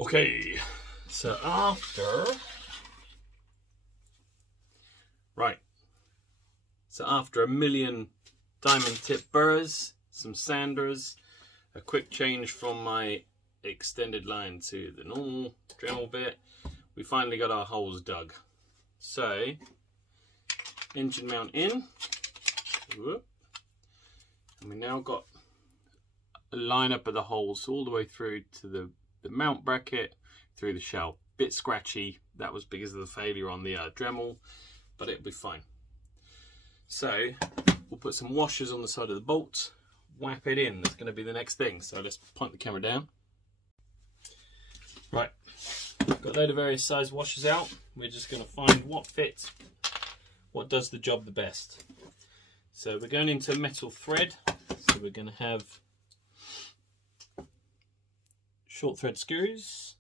Okay, so after a million diamond tip burrs, some sanders, a quick change from my extended line to the normal Dremel bit, we finally got our holes dug. So, engine mount in, whoop, and we now got a line up of the holes all the way through to the mount bracket, through the shell. Bit scratchy, that was because of the failure on the Dremel, but it'll be fine. So we'll put some washers on the side of the bolt, whap it in. That's going to be the next thing. So let's point the camera down. Right, got a load of various size washers out. We're just going to find what fits, what does the job the best. So we're going into metal thread. So we're going to have short thread screws,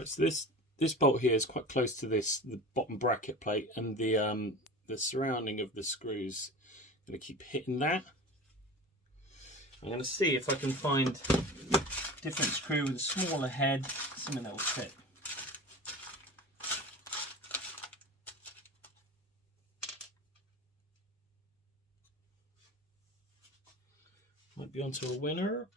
Right, so this bolt here is quite close to the bottom bracket plate, and the surrounding of the screws. I'm going to keep hitting that. I'm going to see if I can find a different screw with a smaller head, something that will fit. Might be onto a winner.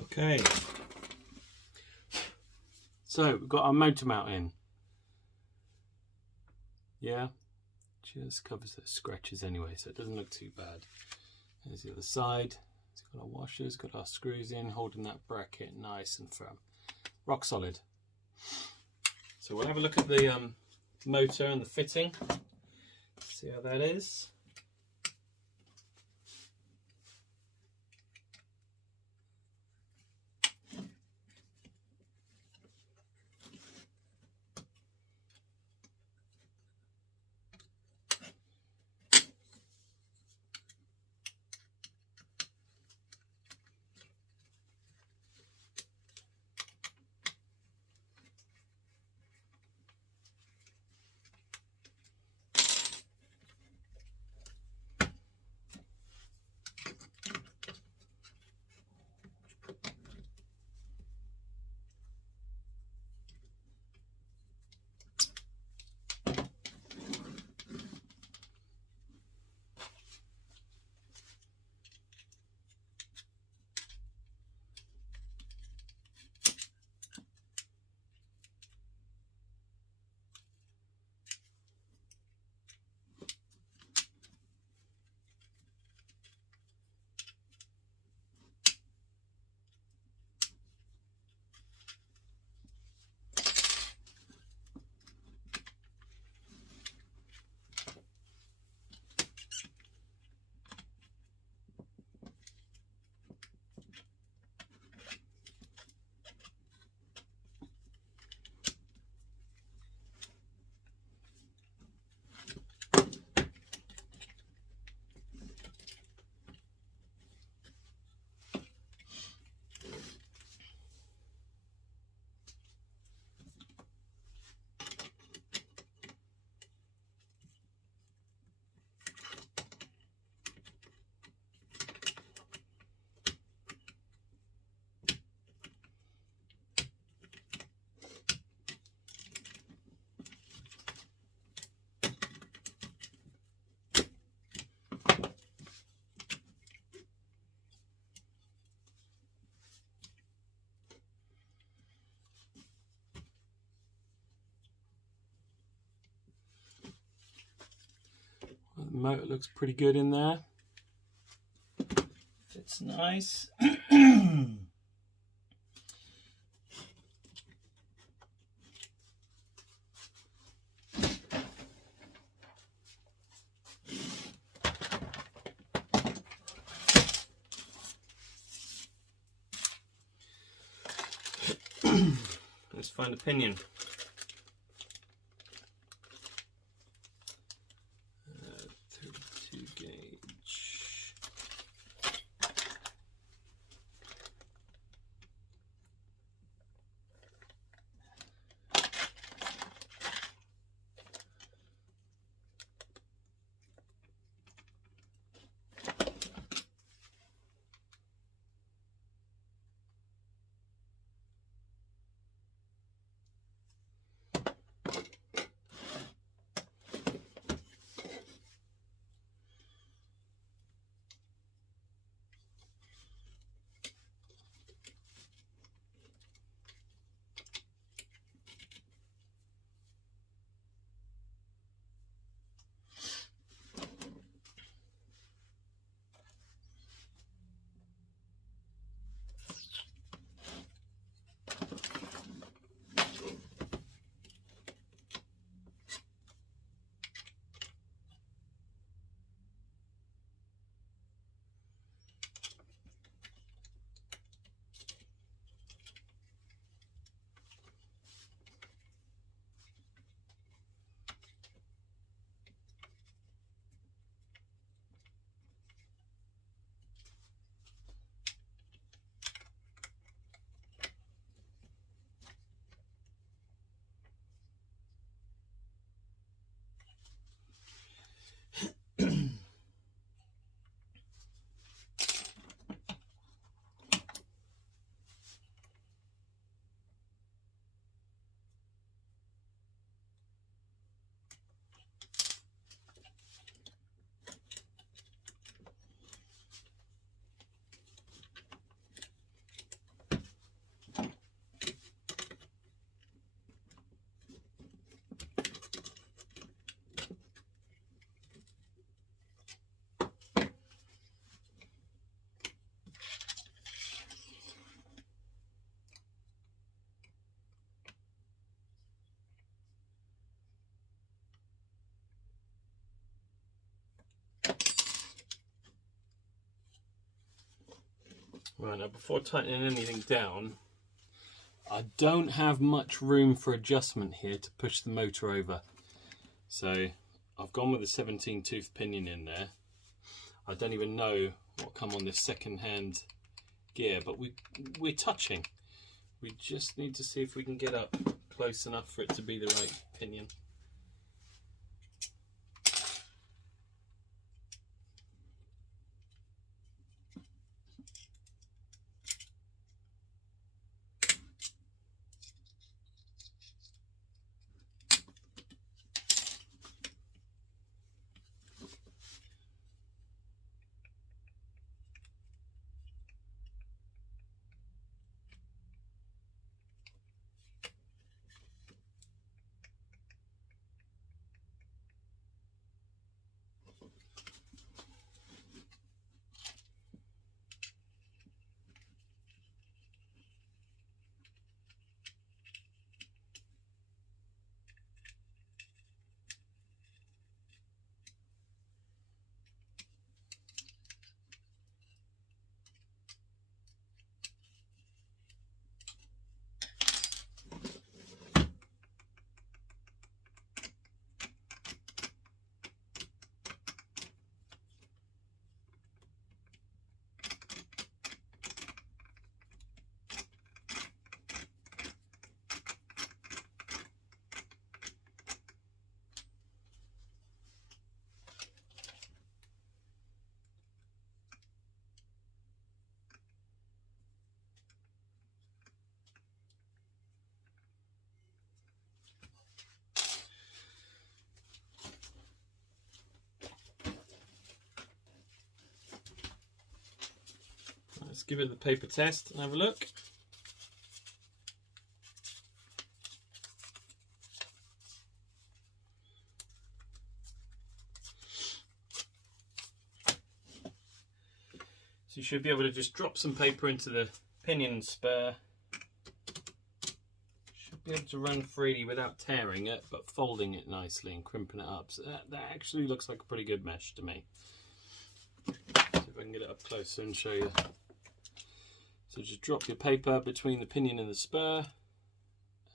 Okay, so we've got our motor mount in. Yeah, just covers those scratches anyway, so it doesn't look too bad. There's the other side. It's got our washers, got our screws in, holding that bracket nice and firm. Rock solid. So we'll have a look at the motor and the fitting. See how that is. Well, the motor looks pretty good in there. Fits nice. Let's find a pinion. 32 gauge. Right, now before tightening anything down, I don't have much room for adjustment here to push the motor over. So I've gone with a 17 tooth pinion in there. I don't even know what come on this second hand gear, but we're touching. We just need to see if we can get up close enough for it to be the right pinion. Let's give it the paper test and have a look. So you should be able to just drop some paper into the pinion and spur. Should be able to run freely without tearing it, but folding it nicely and crimping it up. So that actually looks like a pretty good mesh to me. See if I can get it up closer and show you. So just drop your paper between the pinion and the spur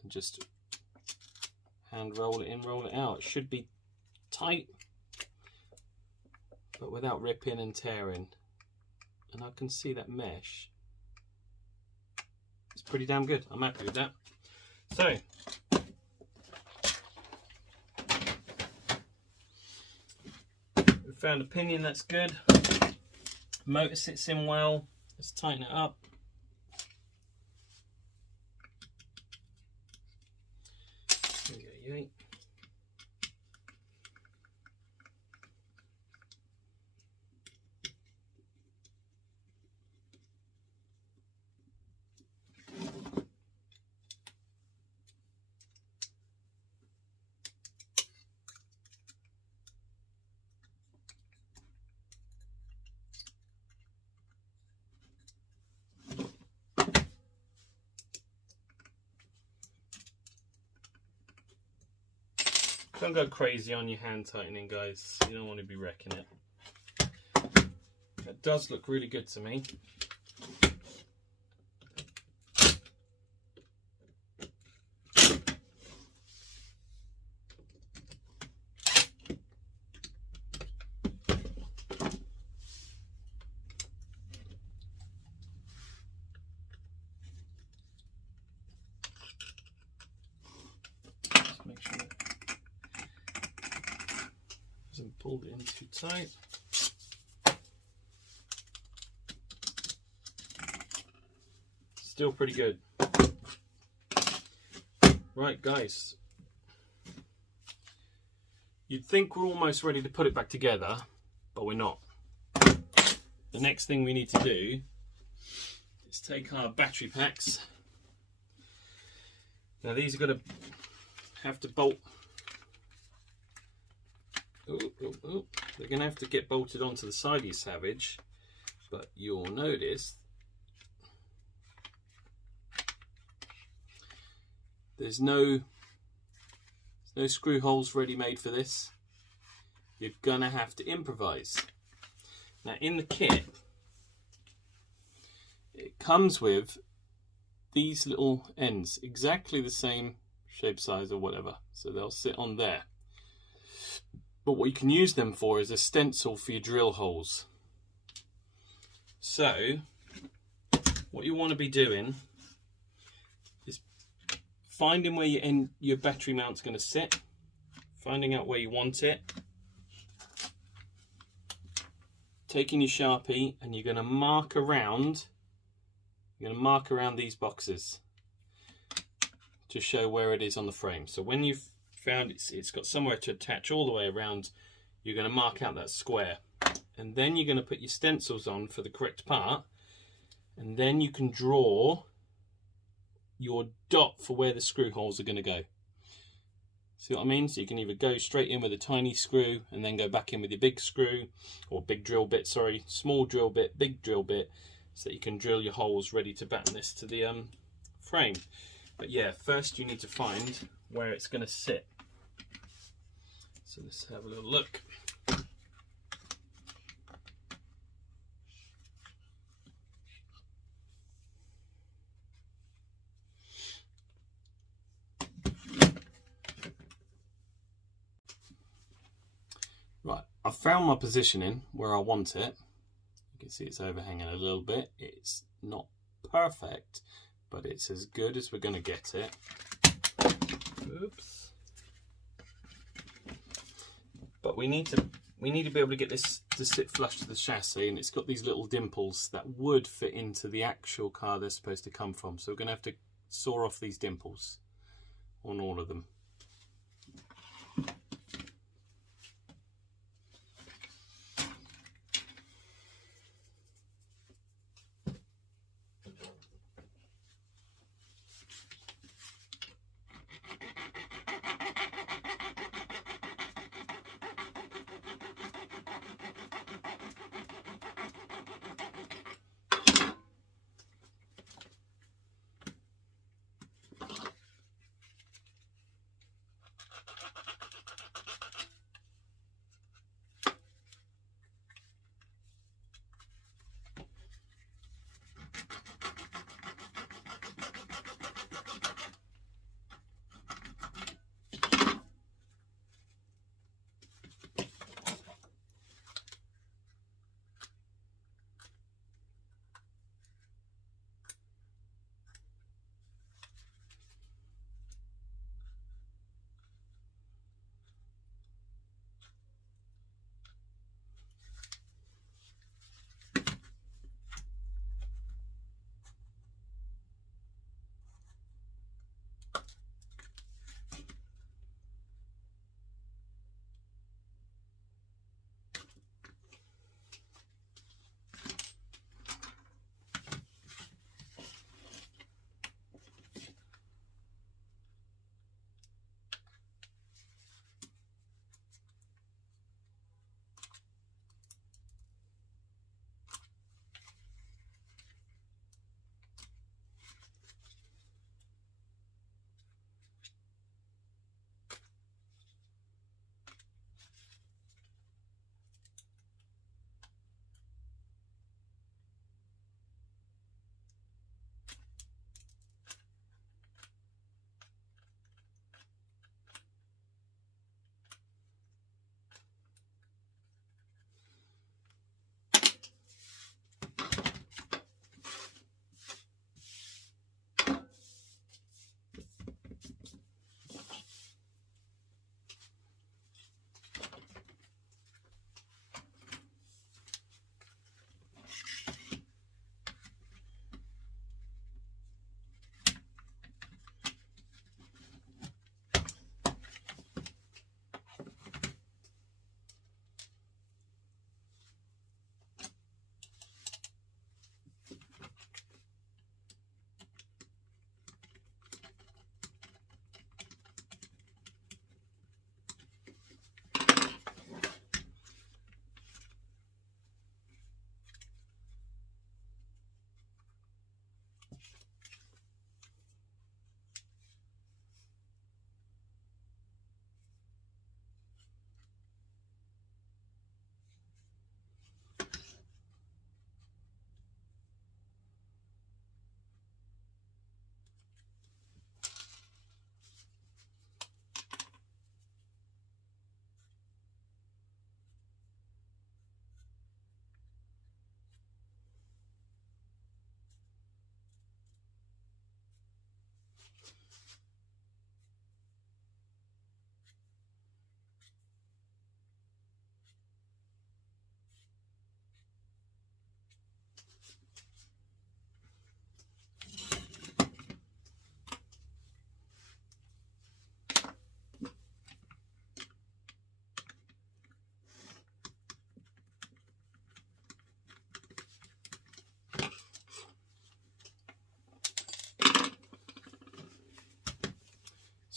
and just hand roll it in, roll it out. It should be tight, but without ripping and tearing. And I can see that mesh. It's pretty damn good. I'm happy with that. So, we found a pinion that's good. Motor sits in well. Let's tighten it up. There we go, yank. Don't go crazy on your hand tightening, guys. You don't want to be wrecking it. It does look really good to me. Just make sure it hasn't pulled it in too tight. Still pretty good. Right, guys. You'd think we're almost ready to put it back together, but we're not. The next thing we need to do is take our battery packs. Now these are going to have to bolt. They're going to have to get bolted onto the side of your Savage, but you'll notice there's no screw holes ready made for this. You're going to have to improvise. Now in the kit it comes with these little ends, exactly the same shape, size or whatever, so they'll sit on there. But what you can use them for is a stencil for your drill holes. So what you want to be doing is finding where your battery mount's going to sit, finding out where you want it, taking your Sharpie, and you're going to mark around these boxes to show where it is on the frame. So when you've found it's got somewhere to attach all the way around, you're going to mark out that square, and then you're going to put your stencils on for the correct part, and then you can draw your dot for where the screw holes are going to go. See what I mean? So you can either go straight in with a tiny screw and then go back in with your big screw, or big drill bit, sorry, small drill bit, big drill bit, so that you can drill your holes ready to batten this to the frame. But yeah, first you need to find where it's going to sit. So let's have a little look. Right, I've found my positioning where I want it. You can see it's overhanging a little bit. It's not perfect, but it's as good as we're going to get it. Oops. But we need to be able to get this to sit flush to the chassis, and it's got these little dimples that would fit into the actual car they're supposed to come from. So we're going to have to saw off these dimples on all of them.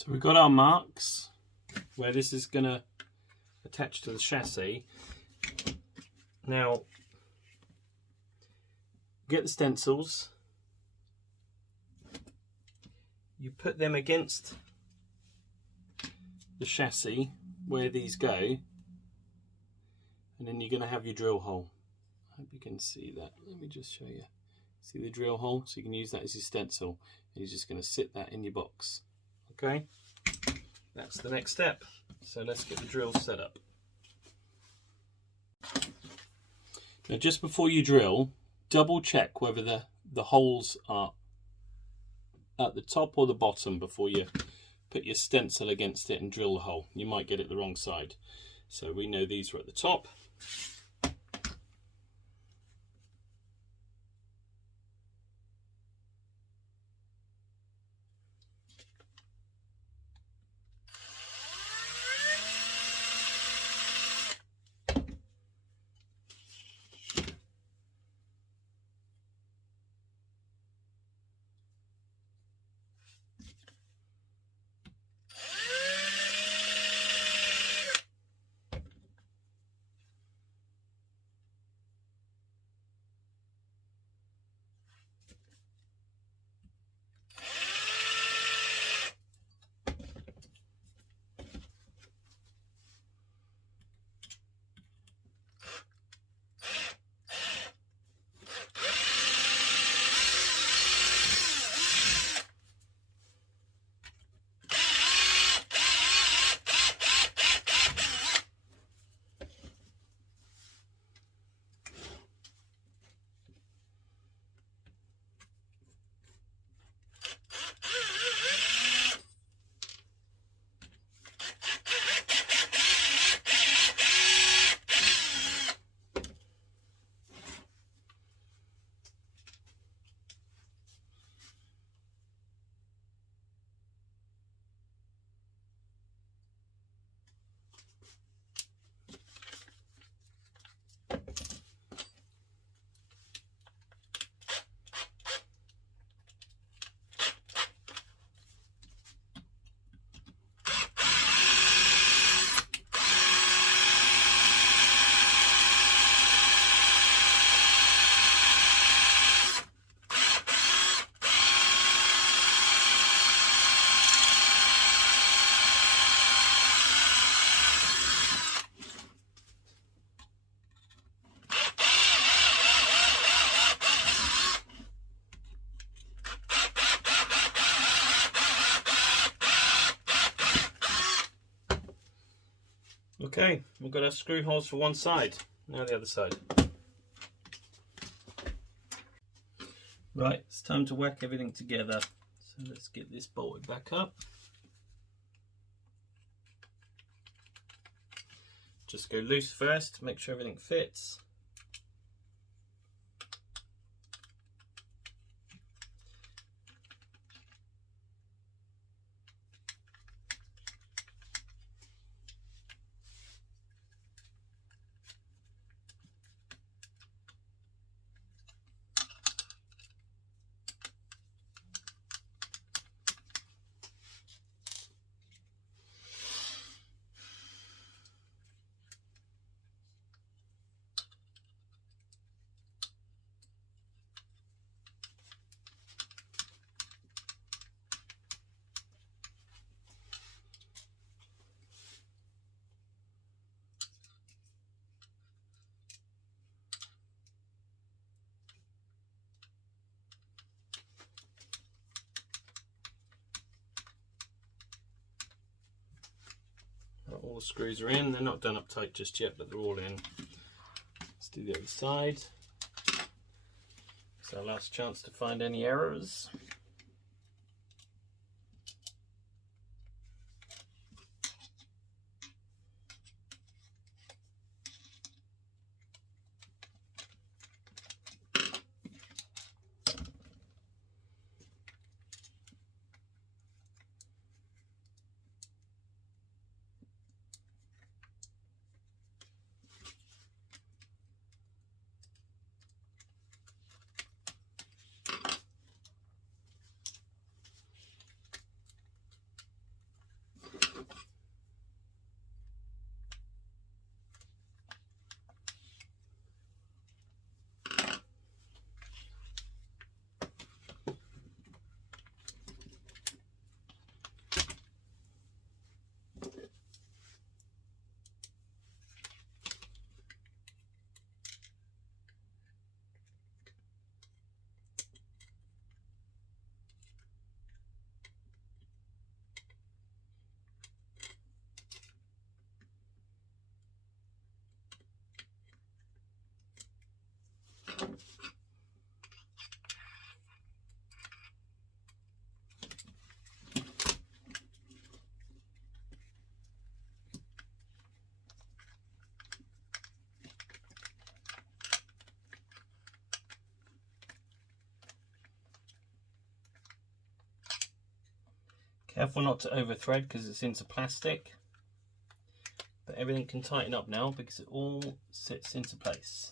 So we've got our marks where this is going to attach to the chassis. Now, get the stencils, you put them against the chassis where these go, and then you're going to have your drill hole. I hope you can see that. Let me just show you. See the drill hole? So you can use that as your stencil. And you're just going to sit that in your box. Okay? That's the next step. So let's get the drill set up. Now just before you drill, double check whether the holes are at the top or the bottom before you put your stencil against it and drill the hole. You might get it the wrong side. So we know these are at the top. Okay, we've got our screw holes for one side. Now the other side. Right, it's time to whack everything together. So let's get this bolted back up. Just go loose first, make sure everything fits. All the screws are in. They're not done up tight just yet, but they're all in. Let's do the other side. It's our last chance to find any errors. Careful not to over thread because it's into plastic. But everything can tighten up now because it all sits into place.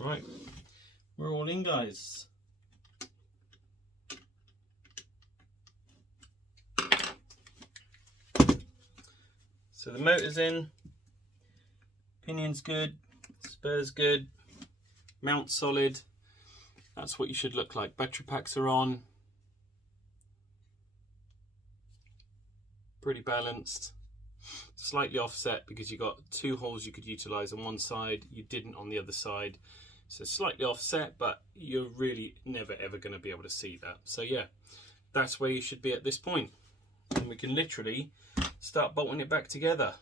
Right, we're all in, guys. So the motor's in, pinion's good, spur's good, mount solid. That's what you should look like. Battery packs are on. Pretty balanced. Slightly offset because you got two holes you could utilize on one side, you didn't on the other side. So slightly offset, but you're really never ever going to be able to see that. So yeah, that's where you should be at this point. And we can literally start bolting it back together.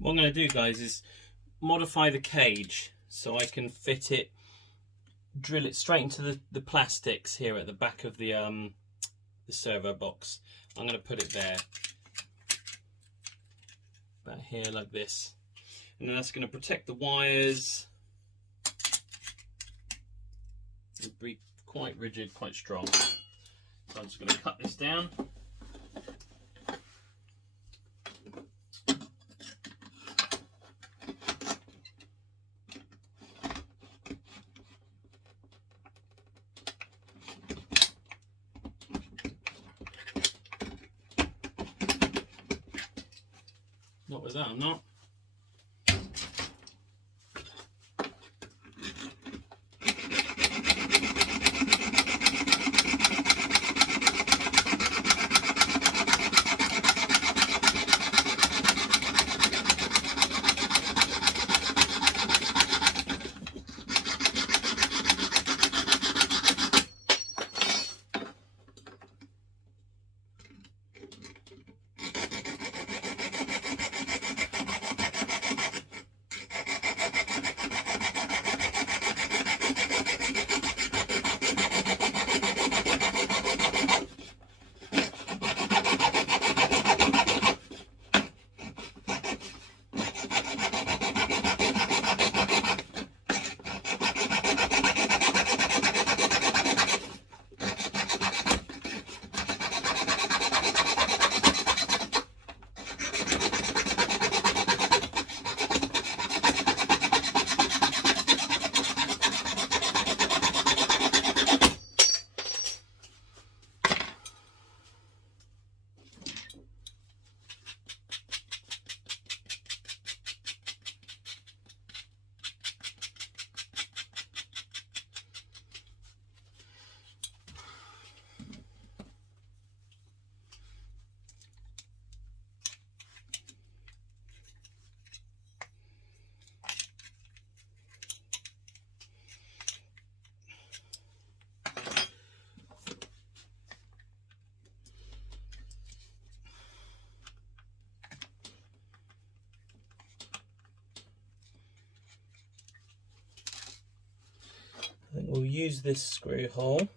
What I'm going to do, guys, is modify the cage so I can fit it, drill it straight into the plastics here at the back of the servo box. I'm going to put it there, about here like this, and then that's going to protect the wires. It'll be quite rigid, quite strong. So I'm just going to cut this down. Not with that, I'm not. I think we'll use this screw hole.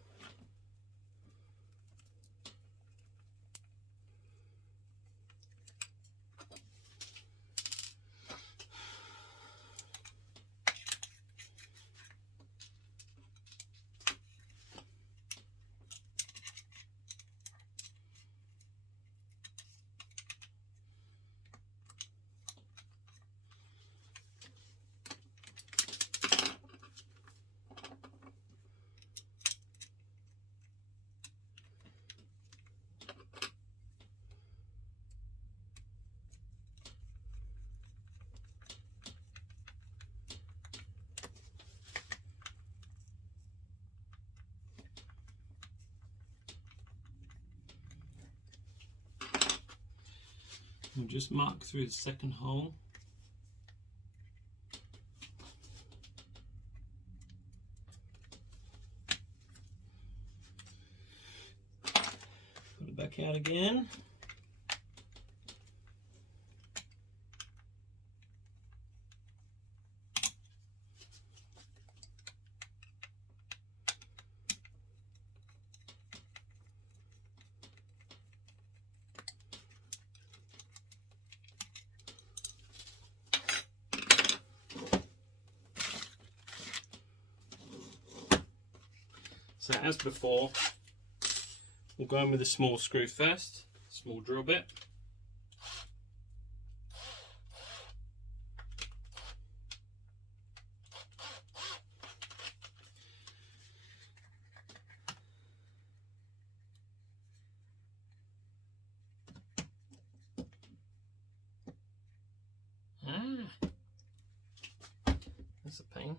We'll just mark through the second hole. Put it back out again. So as before, we'll go in with a small screw first, small drill bit. That's a pain.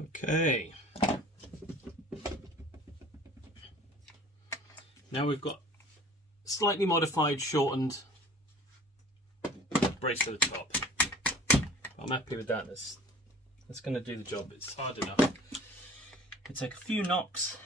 Okay. Now we've got slightly modified, shortened brace for the top. I'm happy with that. That's going to do the job. It's hard enough. It take a few knocks.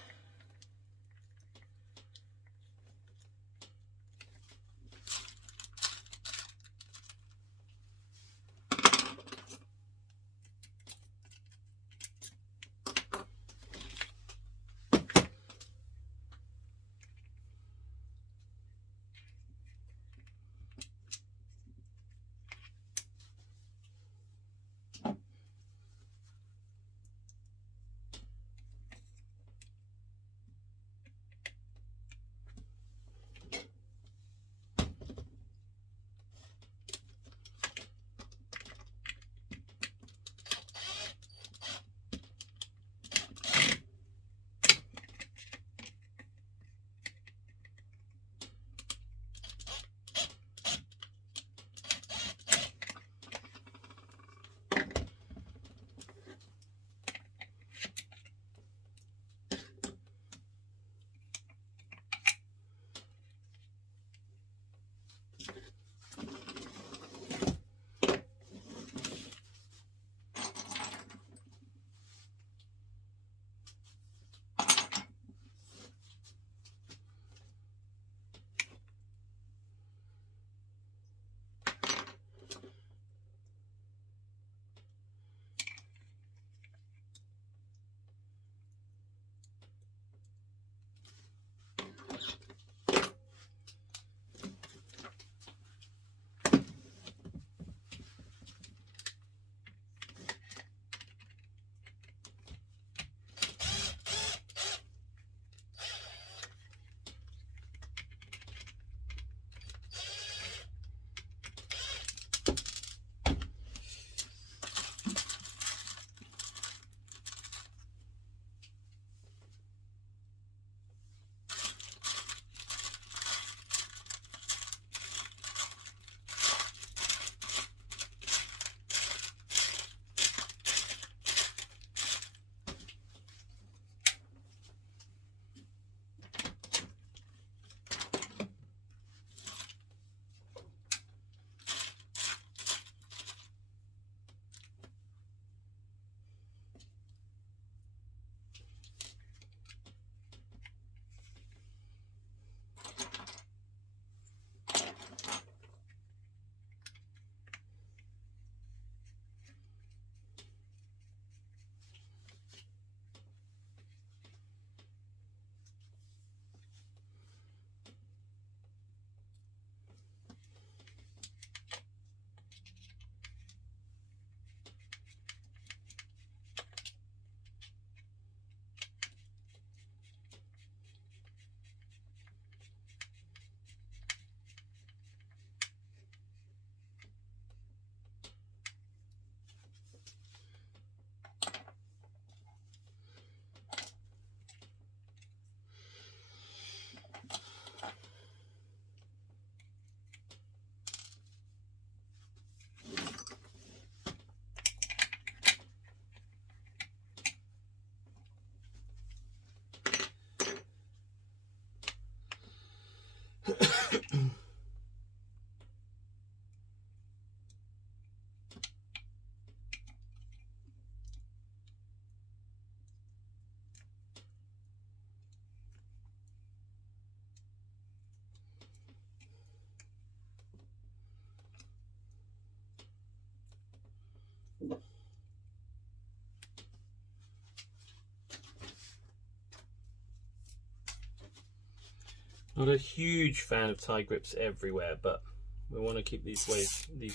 Not a huge fan of tie grips everywhere, but we want to keep these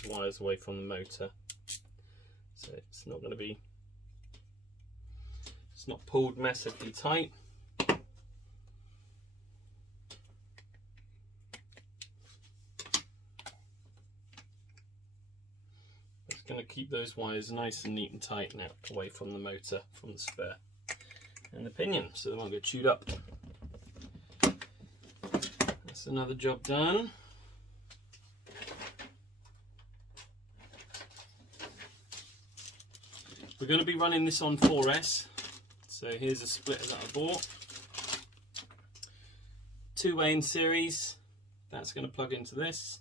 wires away from the motor, so it's not going to be, it's not pulled massively tight. It's going to keep those wires nice and neat and tight now, away from the motor, from the spur and the pinion, so they won't get chewed up. That's another job done. We're going to be running this on 4S. So here's a splitter that I bought. 2-way in series. That's going to plug into this.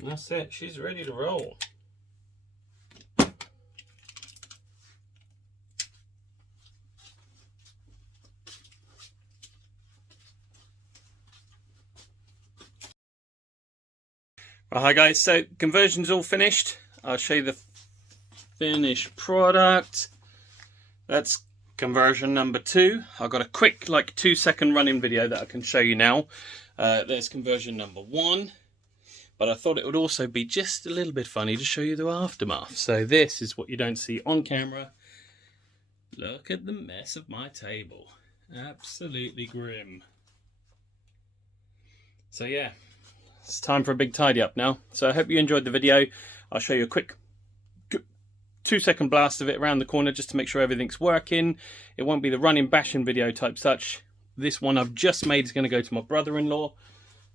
And that's it, she's ready to roll. Right, hi guys, so conversion's all finished. I'll show you the finished product. That's conversion number 2. I've got a quick, like 2-second running video that I can show you now. There's conversion number 1. But I thought it would also be just a little bit funny to show you the aftermath. So this is what you don't see on camera. Look at the mess of my table. Absolutely grim. So yeah, it's time for a big tidy up now. So I hope you enjoyed the video. I'll show you a quick 2-second blast of it around the corner just to make sure everything's working. It won't be the running bashing video type such. This one I've just made is going to go to my brother-in-law.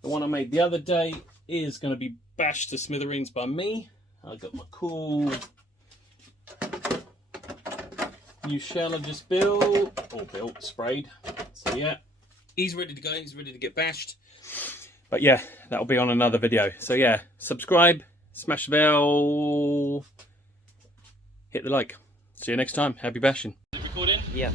The one I made the other day is going to be bashed to smithereens by me. I've got my cool new shell I just sprayed. So yeah, he's ready to go, he's ready to get bashed. But yeah, that'll be on another video. So yeah, subscribe, smash the bell, hit the like. See you next time. Happy bashing. Is it recording? Yeah.